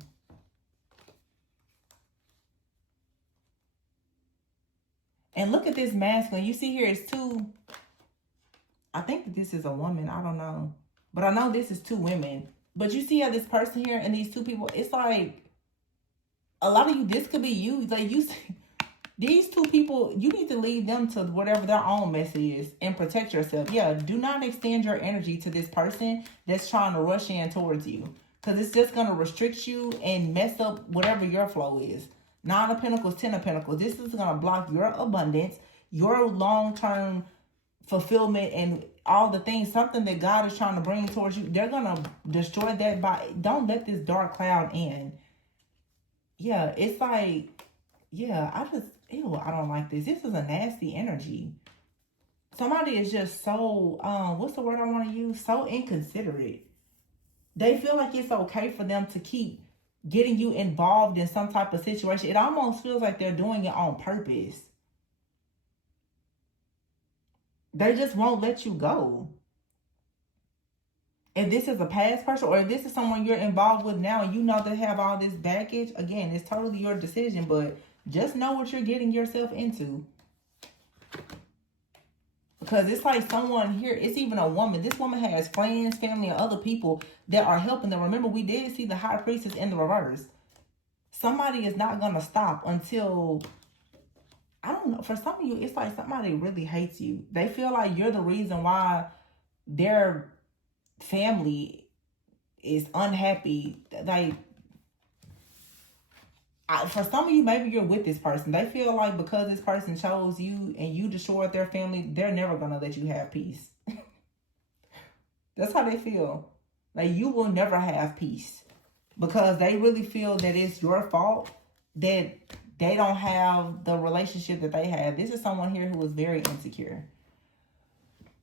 And look at this masculine. You see here it's two. I think that this is a woman. I don't know. But I know this is two women. But you see how this person here and these two people, it's like a lot of you, this could be you. Like you see, these two people, you need to leave them to whatever their own mess is and protect yourself. Yeah, do not extend your energy to this person that's trying to rush in towards you, because it's just going to restrict you and mess up whatever your flow is. 9 of Pentacles, 10 of Pentacles. This is going to block your abundance, your long-term fulfillment, and all the things, something that God is trying to bring towards you. They're going to destroy that. Don't let this dark cloud in. Yeah, it's like, yeah, I don't like this. This is a nasty energy. Somebody is just so, what's the word I want to use? So inconsiderate. They feel like it's okay for them to keep getting you involved in some type of situation. It almost feels like they're doing it on purpose. They just won't let you go. If this is a past person, or if this is someone you're involved with now and you know they have all this baggage, again, it's totally your decision, but just know what you're getting yourself into. Because it's like someone here, it's even a woman. This woman has friends, family, and other people that are helping them. Remember, we did see the High Priestess in the reverse. Somebody is not going to stop until, I don't know, for some of you, it's like somebody really hates you. They feel like you're the reason why their family is unhappy. Like, for some of you, maybe you're with this person. They feel like because this person chose you and you destroyed their family, they're never going to let you have peace. That's how they feel. Like, you will never have peace. Because they really feel that it's your fault that they don't have the relationship that they have. This is someone here who is very insecure.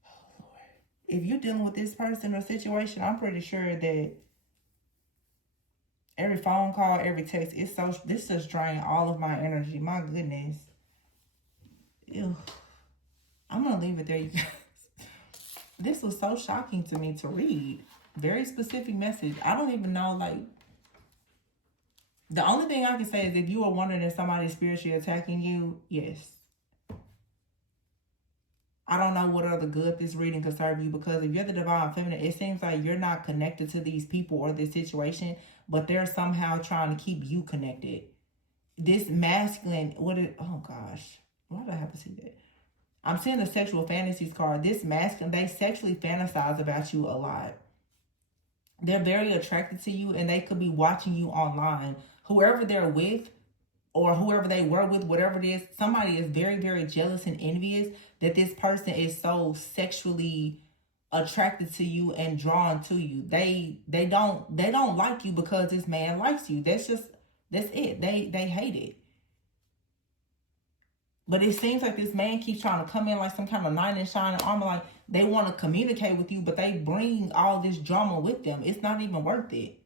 Oh, Lord. If you're dealing with this person or situation, I'm pretty sure that Every phone call, every text, this just drained all of my energy. My goodness. Ew. I'm going to leave it there, you guys. This was so shocking to me to read. Very specific message. I don't even know, like, the only thing I can say is if you are wondering if somebody's spiritually attacking you, yes. I don't know what other good this reading could serve you, because if you're the divine feminine, it seems like you're not connected to these people or this situation, but they're somehow trying to keep you connected. This masculine, oh gosh, why do I have to see that? I'm seeing the sexual fantasies card. This masculine, they sexually fantasize about you a lot. They're very attracted to you, and they could be watching you online. Whoever they're with, or whoever they were with, whatever it is, somebody is very, very jealous and envious that this person is so sexually attracted to you and drawn to you. They don't like you because this man likes you. That's it. They hate it. But it seems like this man keeps trying to come in like some kind of knight in shining armor, like they want to communicate with you, but they bring all this drama with them. It's not even worth it.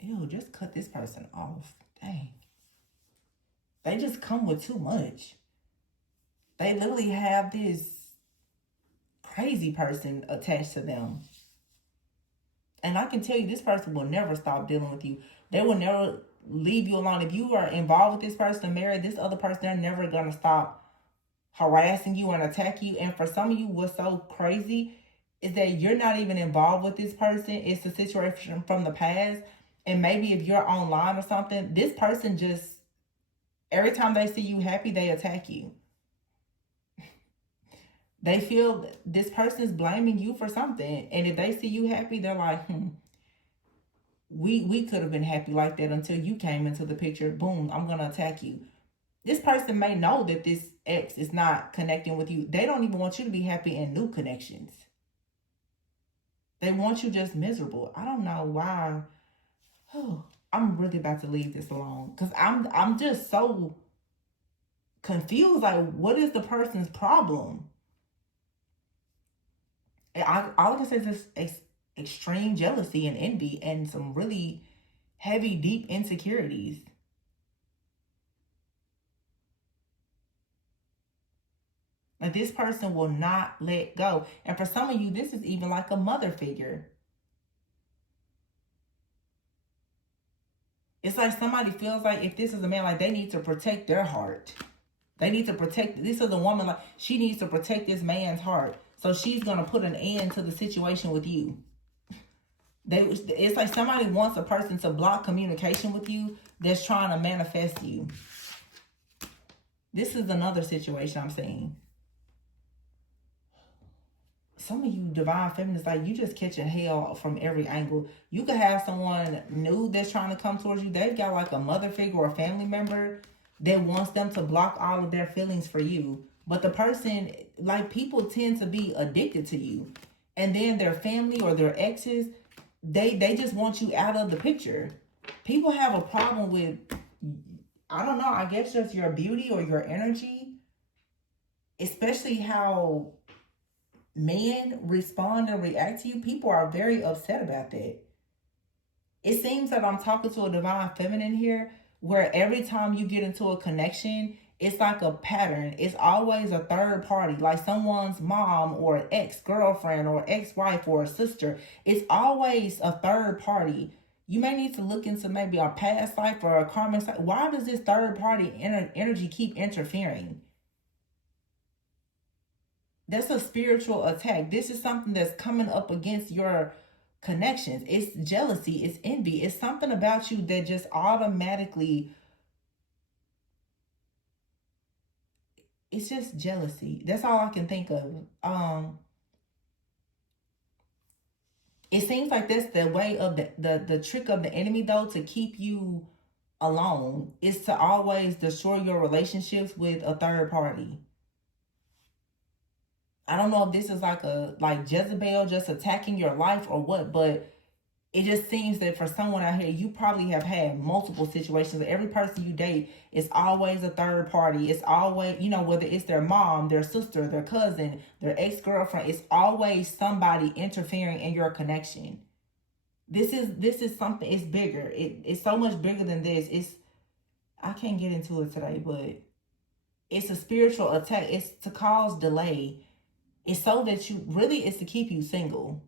Ew, just cut this person off. Dang. They just come with too much. They literally have this crazy person attached to them. And I can tell you, this person will never stop dealing with you. They will never leave you alone. If you are involved with this person, married, this other person, they're never going to stop harassing you and attack you. And for some of you, what's so crazy is that you're not even involved with this person. It's a situation from the past. And maybe if you're online or something, this person just, every time they see you happy, they attack you. They feel this person is blaming you for something. And if they see you happy, they're like, we could have been happy like that until you came into the picture. Boom, I'm going to attack you. This person may know that this ex is not connecting with you. They don't even want you to be happy in new connections. They want you just miserable. I don't know why. Oh, I'm really about to leave this alone, because I'm just so confused. Like, what is the person's problem? All I can say is this extreme jealousy and envy and some really heavy, deep insecurities. Like, this person will not let go. And for some of you, this is even like a mother figure. It's like somebody feels like if this is a man, like they need to protect their heart. They need to protect, this is a woman, like she needs to protect this man's heart. So she's going to put an end to the situation with you. It's like somebody wants a person to block communication with you that's trying to manifest you. This is another situation I'm seeing. Some of you divine feminists, like you just catching hell from every angle. You could have someone new that's trying to come towards you. They've got like a mother figure or a family member that wants them to block all of their feelings for you. But the person, like people tend to be addicted to you. And then their family or their exes, they just want you out of the picture. People have a problem with, I don't know, I guess just your beauty or your energy. Especially how men respond and react to you. People are very upset about that. It seems that I'm talking to a divine feminine here, where every time you get into a connection, it's like a pattern. It's always a third party, like someone's mom or ex-girlfriend or ex-wife or a sister. It's always a third party. You may need to look into maybe a past life or a karmic life. Why does this third party energy keep interfering? That's a spiritual attack. This is something that's coming up against your connections. It's jealousy. It's envy. It's something about you that just automatically, it's just jealousy. That's all I can think of. It seems like that's the way of the trick of the enemy, though, to keep you alone, is to always destroy your relationships with a third party. I don't know if this is like Jezebel just attacking your life or what, but it just seems that for someone out here, you probably have had multiple situations. Every person you date is always a third party. It's always, whether it's their mom, their sister, their cousin, their ex-girlfriend, it's always somebody interfering in your connection. This is something, it's bigger. It's so much bigger than this. I can't get into it today, but it's a spiritual attack. It's to cause delay. It's so that you, really, it's to keep you single.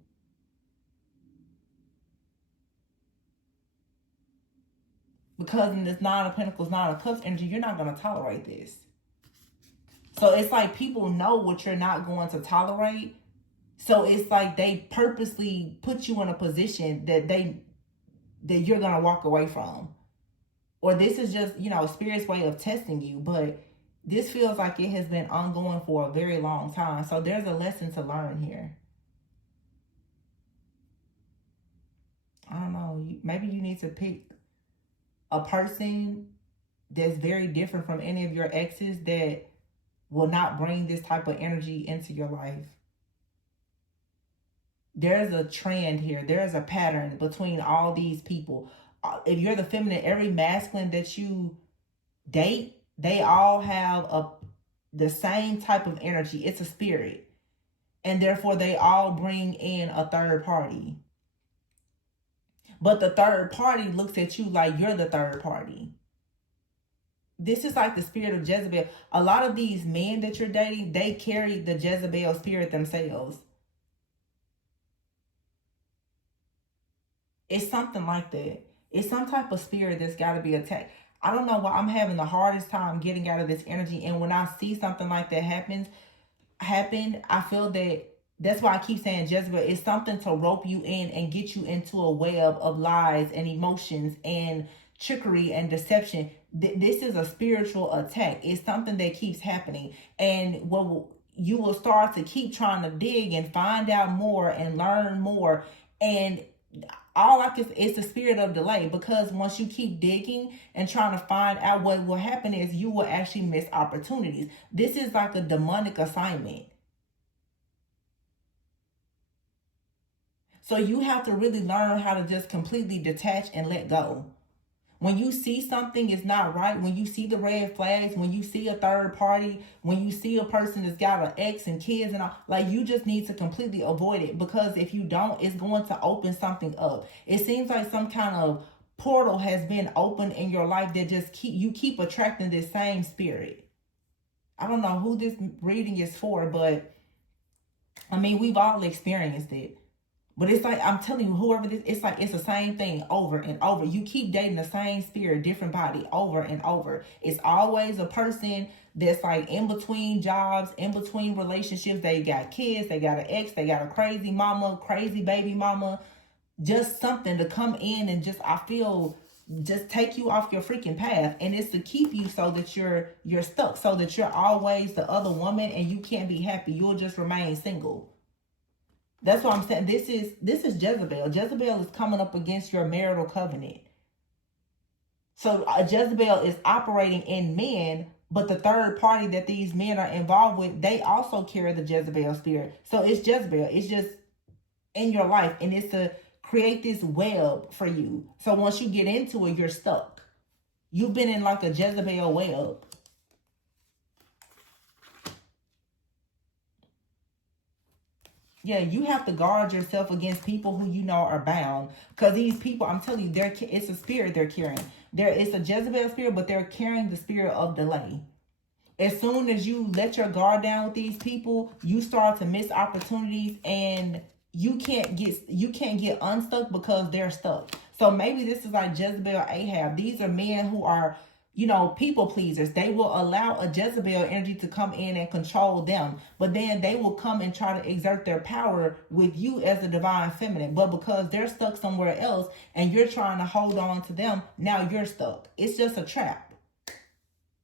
Because in this Nine of Pentacles, Nine of Cups energy, you're not going to tolerate this. So it's like people know what you're not going to tolerate. So it's like they purposely put you in a position that you're going to walk away from. Or this is just, Spirit's way of testing you. But this feels like it has been ongoing for a very long time. So there's a lesson to learn here. I don't know. Maybe you need to pick a person that's very different from any of your exes that will not bring this type of energy into your life. There's a trend here. There's a pattern between all these people. If you're the feminine, every masculine that you date, they all have the same type of energy. It's a spirit. And therefore, they all bring in a third party. But the third party looks at you like you're the third party. This is like the spirit of Jezebel. A lot of these men that you're dating, they carry the Jezebel spirit themselves. It's something like that. It's some type of spirit that's got to be attacked. I don't know why I'm having the hardest time getting out of this energy. And when I see something like that happen, I feel that's why I keep saying Jezebel is something to rope you in and get you into a web of lies and emotions and trickery and deception. This is a spiritual attack. It's something that keeps happening. And you will start to keep trying to dig and find out more and learn more. And it's the spirit of delay, because once you keep digging and trying to find out, what will happen is you will actually miss opportunities. This is like a demonic assignment. So you have to really learn how to just completely detach and let go. When you see something is not right, when you see the red flags, when you see a third party, when you see a person that's got an ex and kids and all, like, you just need to completely avoid it, because if you don't, it's going to open something up. It seems like some kind of portal has been opened in your life that just keep attracting this same spirit. I don't know who this reading is for, but I mean, we've all experienced it. But it's like, I'm telling you, whoever this, it's like, it's the same thing over and over. You keep dating the same spirit, different body, over and over. It's always a person that's like in between jobs, in between relationships. They got kids, they got an ex, they got a crazy mama, crazy baby mama. Just something to come in and just take you off your freaking path. And it's to keep you so that you're stuck, so that you're always the other woman and you can't be happy. You'll just remain single. That's what I'm saying. This is Jezebel. Jezebel is coming up against your marital covenant. So Jezebel is operating in men, but the third party that these men are involved with, they also carry the Jezebel spirit. So it's Jezebel. It's just in your life, and it's to create this web for you. So once you get into it, you're stuck. You've been in like a Jezebel web. Yeah, you have to guard yourself against people who you know are bound. Because these people, I'm telling you, it's a spirit they're carrying. It's a Jezebel spirit, but they're carrying the spirit of delay. As soon as you let your guard down with these people, you start to miss opportunities, and you can't get unstuck because they're stuck. So maybe this is like Jezebel, Ahab. These are men who are, people pleasers. They will allow a Jezebel energy to come in and control them. But then they will come and try to exert their power with you as a divine feminine. But because they're stuck somewhere else and you're trying to hold on to them, now you're stuck. It's just a trap.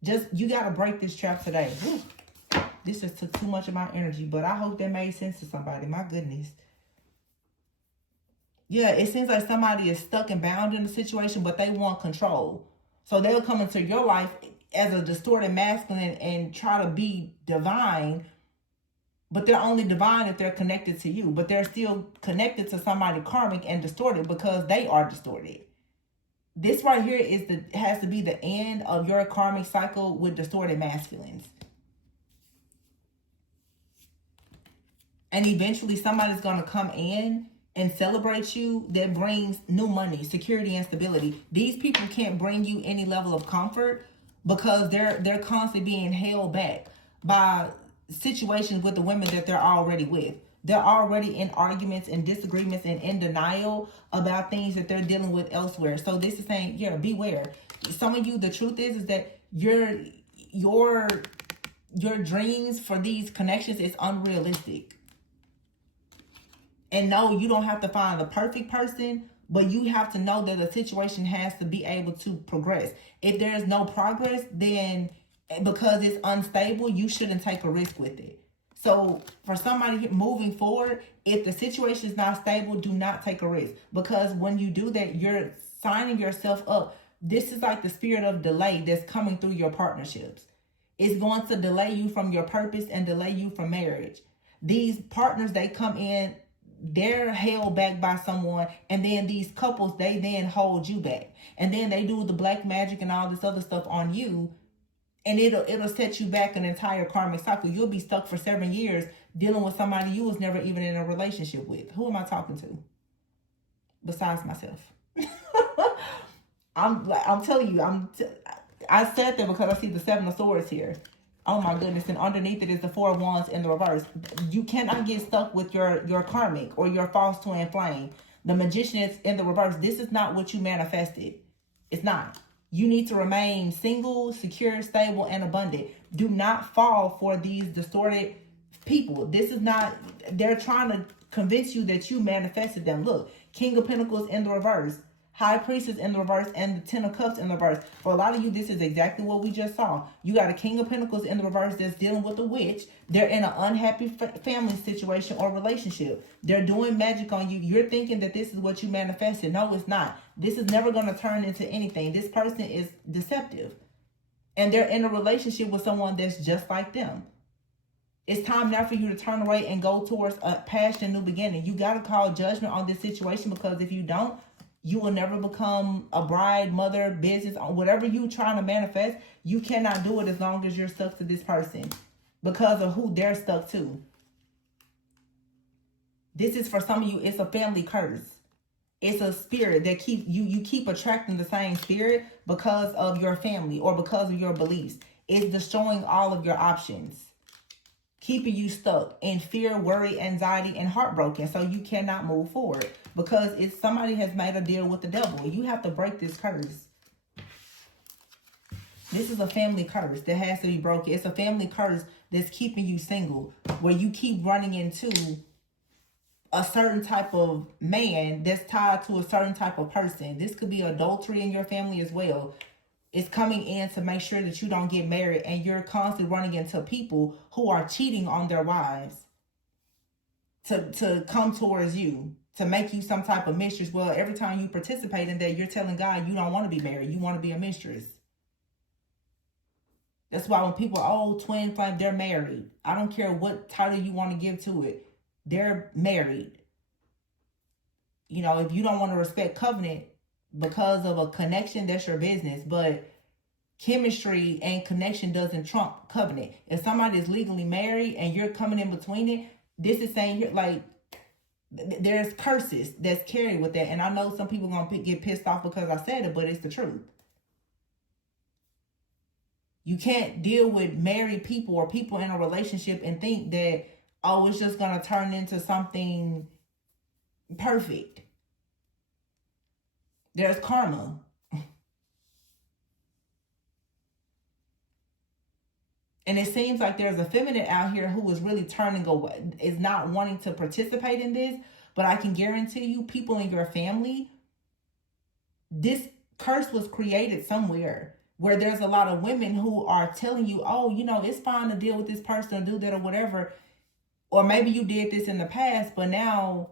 You got to break this trap today. Whew. This just took too much of my energy, but I hope that made sense to somebody. My goodness. Yeah, it seems like somebody is stuck and bound in a situation, but they want control. So they'll come into your life as a distorted masculine and try to be divine, but they're only divine if they're connected to you. But they're still connected to somebody karmic and distorted because they are distorted. This right here has to be the end of your karmic cycle with distorted masculines. And eventually somebody's going to come in and celebrate you, that brings new money, security, and stability. These people can't bring you any level of comfort because they're constantly being held back by situations with the women that they're already with. They're already in arguments and disagreements and in denial about things that they're dealing with elsewhere. So this is saying, yeah, beware. Some of you, the truth is that your dreams for these connections is unrealistic. And no, you don't have to find the perfect person, but you have to know that the situation has to be able to progress. If there is no progress, then because it's unstable, you shouldn't take a risk with it. So for somebody moving forward, if the situation is not stable, do not take a risk. Because when you do that, you're signing yourself up. This is like the spirit of delay that's coming through your partnerships. It's going to delay you from your purpose and delay you from marriage. These partners, they come in, they're held back by someone, and then these couples, they then hold you back. And then they do the black magic and all this other stuff on you, and it'll set you back an entire karmic cycle. You'll be stuck for 7 years dealing with somebody you was never even in a relationship with. Who am I talking to? Besides myself. I'm telling you, I said that because I see the 7 of Swords here. Oh my goodness. And underneath it is the 4 of Wands in the reverse. You cannot get stuck with your karmic or your false twin flame. The Magician is in the reverse. This is not what you manifested. It's not. You need to remain single, secure, stable, and abundant. Do not fall for these distorted people. This is not, they're trying to convince you that you manifested them. Look, King of Pentacles in the reverse. High Priestess in the reverse, and the 10 of Cups in the reverse. For a lot of you, this is exactly what we just saw. You got a King of Pentacles in the reverse that's dealing with a witch. They're in an unhappy family situation or relationship. They're doing magic on you. You're thinking that this is what you manifested. No, it's not. This is never going to turn into anything. This person is deceptive. And they're in a relationship with someone that's just like them. It's time now for you to turn away and go towards a passion, new beginning. You got to call judgment on this situation, because if you don't, you will never become a bride, mother, business, whatever you're trying to manifest. You cannot do it as long as you're stuck to this person because of who they're stuck to. This is for some of you, it's a family curse. It's a spirit that you keep attracting the same spirit because of your family or because of your beliefs. It's destroying all of your options, keeping you stuck in fear, worry, anxiety, and heartbroken. So you cannot move forward because it's somebody has made a deal with the devil. You have to break this curse. This is a family curse that has to be broken. It's a family curse that's keeping you single, where you keep running into a certain type of man that's tied to a certain type of person. This could be adultery in your family as well. It's coming in to make sure that you don't get married, and you're constantly running into people who are cheating on their wives to come towards you, to make you some type of mistress. Well, every time you participate in that, you're telling God you don't want to be married. You want to be a mistress. That's why when people are, oh, twin flame, they're married. I don't care what title you want to give to it. They're married. You know, if you don't want to respect covenant because of a connection, that's your business. But chemistry and connection doesn't trump covenant. If somebody is legally married and you're coming in between it, this is saying here, like, there's curses that's carried with that. And I know some people are going to get pissed off because I said it, but it's the truth. You can't deal with married people or people in a relationship and think that, oh, it's just going to turn into something perfect. There's karma. And it seems like there's a feminine out here who is really turning away, is not wanting to participate in this. But I can guarantee you, people in your family, this curse was created somewhere where there's a lot of women who are telling you, oh, you know, it's fine to deal with this person or do that or whatever. Or maybe you did this in the past, but now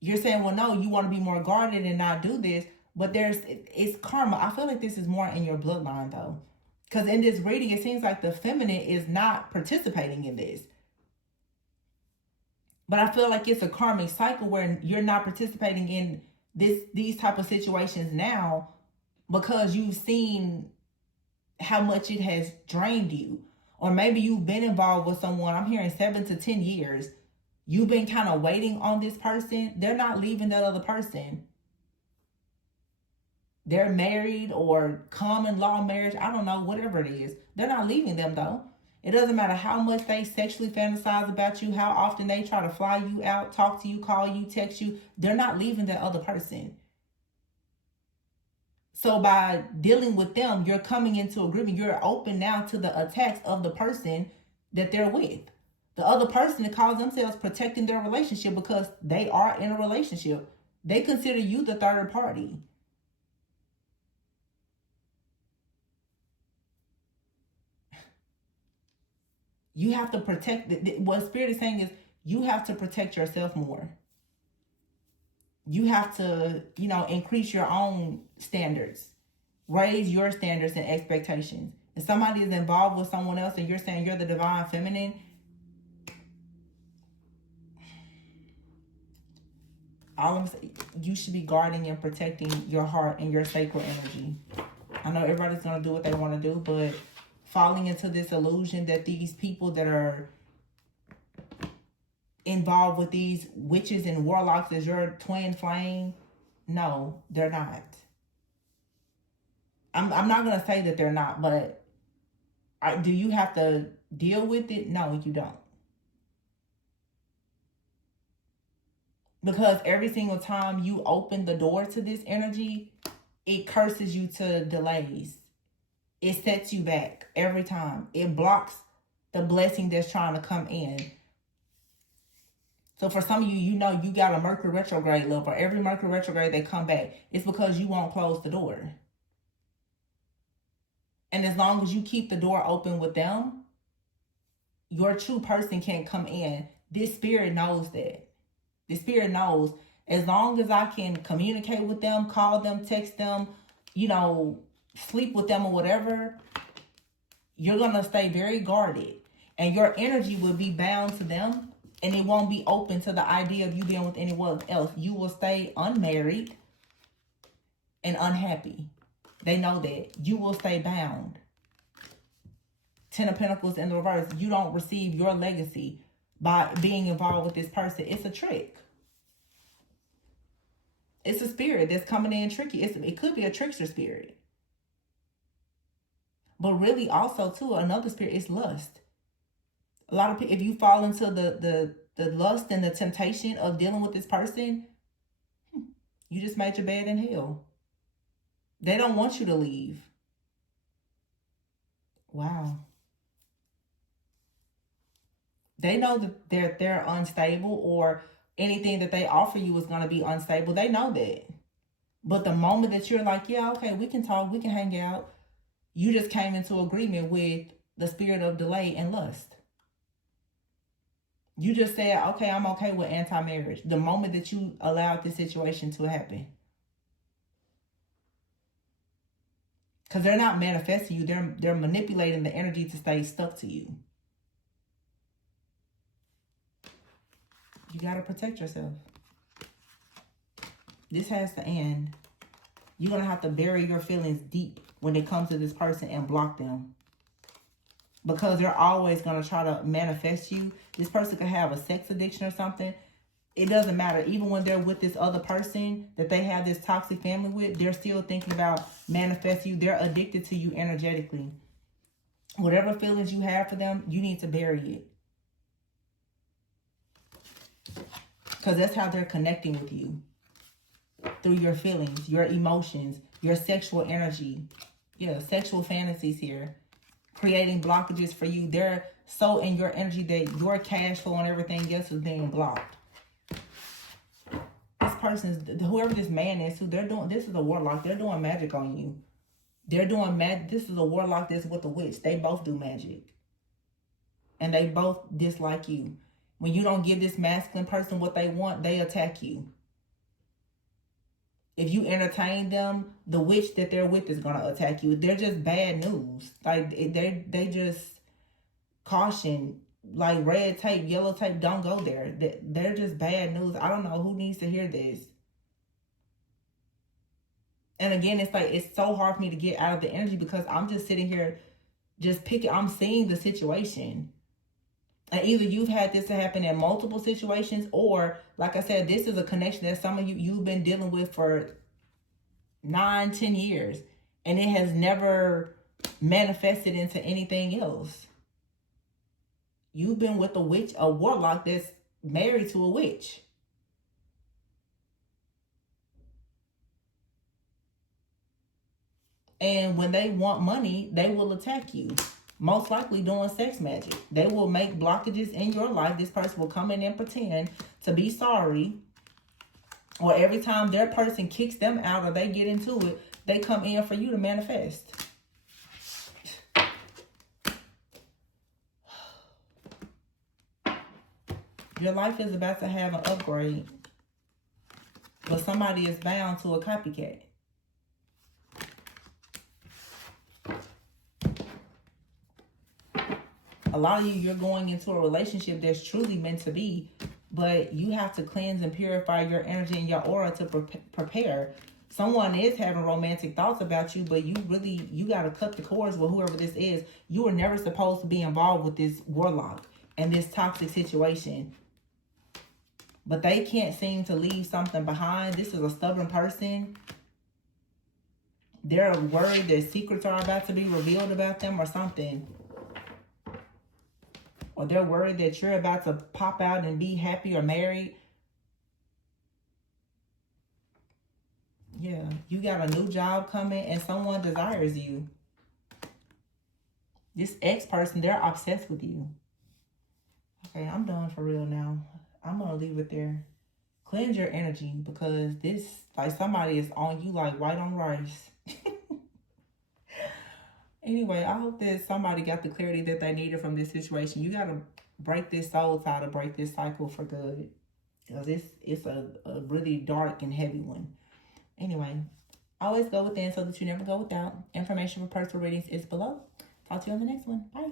you're saying, well, no, you want to be more guarded and not do this. But it's karma. I feel like this is more in your bloodline, though. Because in this reading, it seems like the feminine is not participating in this. But I feel like it's a karmic cycle where you're not participating in these type of situations now because you've seen how much it has drained you. Or maybe you've been involved with someone, I'm hearing 7 to 10 years, You've been kind of waiting on this person. They're not leaving that other person. They're married or common law marriage. I don't know, whatever it is. They're not leaving them though. It doesn't matter how much they sexually fantasize about you, how often they try to fly you out, talk to you, call you, text you. They're not leaving that other person. So by dealing with them, you're coming into agreement. You're open now to the attacks of the person that they're with. The other person that calls themselves protecting their relationship because they are in a relationship. They consider you the third party. You have to protect, what Spirit is saying is you have to protect yourself more. You have to, increase your own standards. Raise your standards and expectations. If somebody is involved with someone else and you're saying you're the divine feminine, all I'm saying, you should be guarding and protecting your heart and your sacred energy. I know everybody's going to do what they want to do, but falling into this illusion that these people that are involved with these witches and warlocks is your twin flame, no, they're not. I'm not going to say that they're not, but do you have to deal with it? No, you don't. Because every single time you open the door to this energy, it curses you to delays. It sets you back every time. It blocks the blessing that's trying to come in. So for some of you, you got a Mercury retrograde love, or every Mercury retrograde they come back. It's because you won't close the door. And as long as you keep the door open with them, your true person can't come in. This spirit knows that. The spirit knows as long as I can communicate with them, call them, text them, sleep with them or whatever, you're going to stay very guarded. And your energy will be bound to them. And it won't be open to the idea of you being with anyone else. You will stay unmarried and unhappy. They know that. You will stay bound. Ten of Pentacles in the reverse. You don't receive your legacy by being involved with this person. It's a trick. It's a spirit that's coming in tricky. It could be a trickster spirit. But really also, too, another spirit is lust. A lot of people, if you fall into the lust and the temptation of dealing with this person, you just made your bed in hell. They don't want you to leave. Wow. They know that they're unstable, or anything that they offer you is going to be unstable. They know that. But the moment that you're like, yeah, okay, we can talk, we can hang out, you just came into agreement with the spirit of delay and lust. You just said, okay, I'm okay with anti-marriage. The moment that you allowed this situation to happen. Because they're not manifesting you. They're manipulating the energy to stay stuck to you. You got to protect yourself. This has to end. You're going to have to bury your feelings deep when it comes to this person and block them. Because they're always going to try to manifest you. This person could have a sex addiction or something. It doesn't matter. Even when they're with this other person that they have this toxic family with, they're still thinking about manifesting you. They're addicted to you energetically. Whatever feelings you have for them, you need to bury it. Because that's how they're connecting with you. Through your feelings, your emotions, your sexual energy. Yeah, sexual fantasies here. Creating blockages for you. They're so in your energy that your cash flow and everything else is being blocked. This person's, whoever this man is, who they're doing, this is a warlock. They're doing magic on you. They're doing magic. This is a warlock that's with a witch. They both do magic. And they both dislike you. When you don't give this masculine person what they want, they attack you. If you entertain them, the witch that they're with is going to attack you. They're just bad news. Like, they just caution, like red tape, yellow tape, don't go there. They're just bad news. I don't know who needs to hear this. And again, it's like, it's so hard for me to get out of the energy because I'm just sitting here just picking, I'm seeing the situation. And either you've had this to happen in multiple situations, or like I said, this is a connection that some of you've been dealing with for 9-10 years, and it has never manifested into anything else. You've been with a witch, a warlock that's married to a witch. And when they want money, they will attack you. Most likely doing sex magic. They will make blockages in your life. This person will come in and pretend to be sorry. Or every time their person kicks them out or they get into it, they come in for you to manifest. Your life is about to have an upgrade. But somebody is bound to a copycat. A lot of you're going into a relationship that's truly meant to be, but you have to cleanse and purify your energy and your aura to prepare. Someone is having romantic thoughts about you, but you got to cut the cords with whoever this is. You were never supposed to be involved with this warlock and this toxic situation. But they can't seem to leave something behind. This is a stubborn person. They're worried that secrets are about to be revealed about them or something. Or they're worried that you're about to pop out and be happy or married. Yeah, you got a new job coming and someone desires you. This ex-person, they're obsessed with you. Okay, I'm done for real now. I'm going to leave it there. Cleanse your energy because this, like somebody is on you like white on rice. Anyway, I hope that somebody got the clarity that they needed from this situation. You got to break this soul tie to break this cycle for good. Because it's a really dark and heavy one. Anyway, always go within so that you never go without. Information for personal readings is below. Talk to you on the next one. Bye.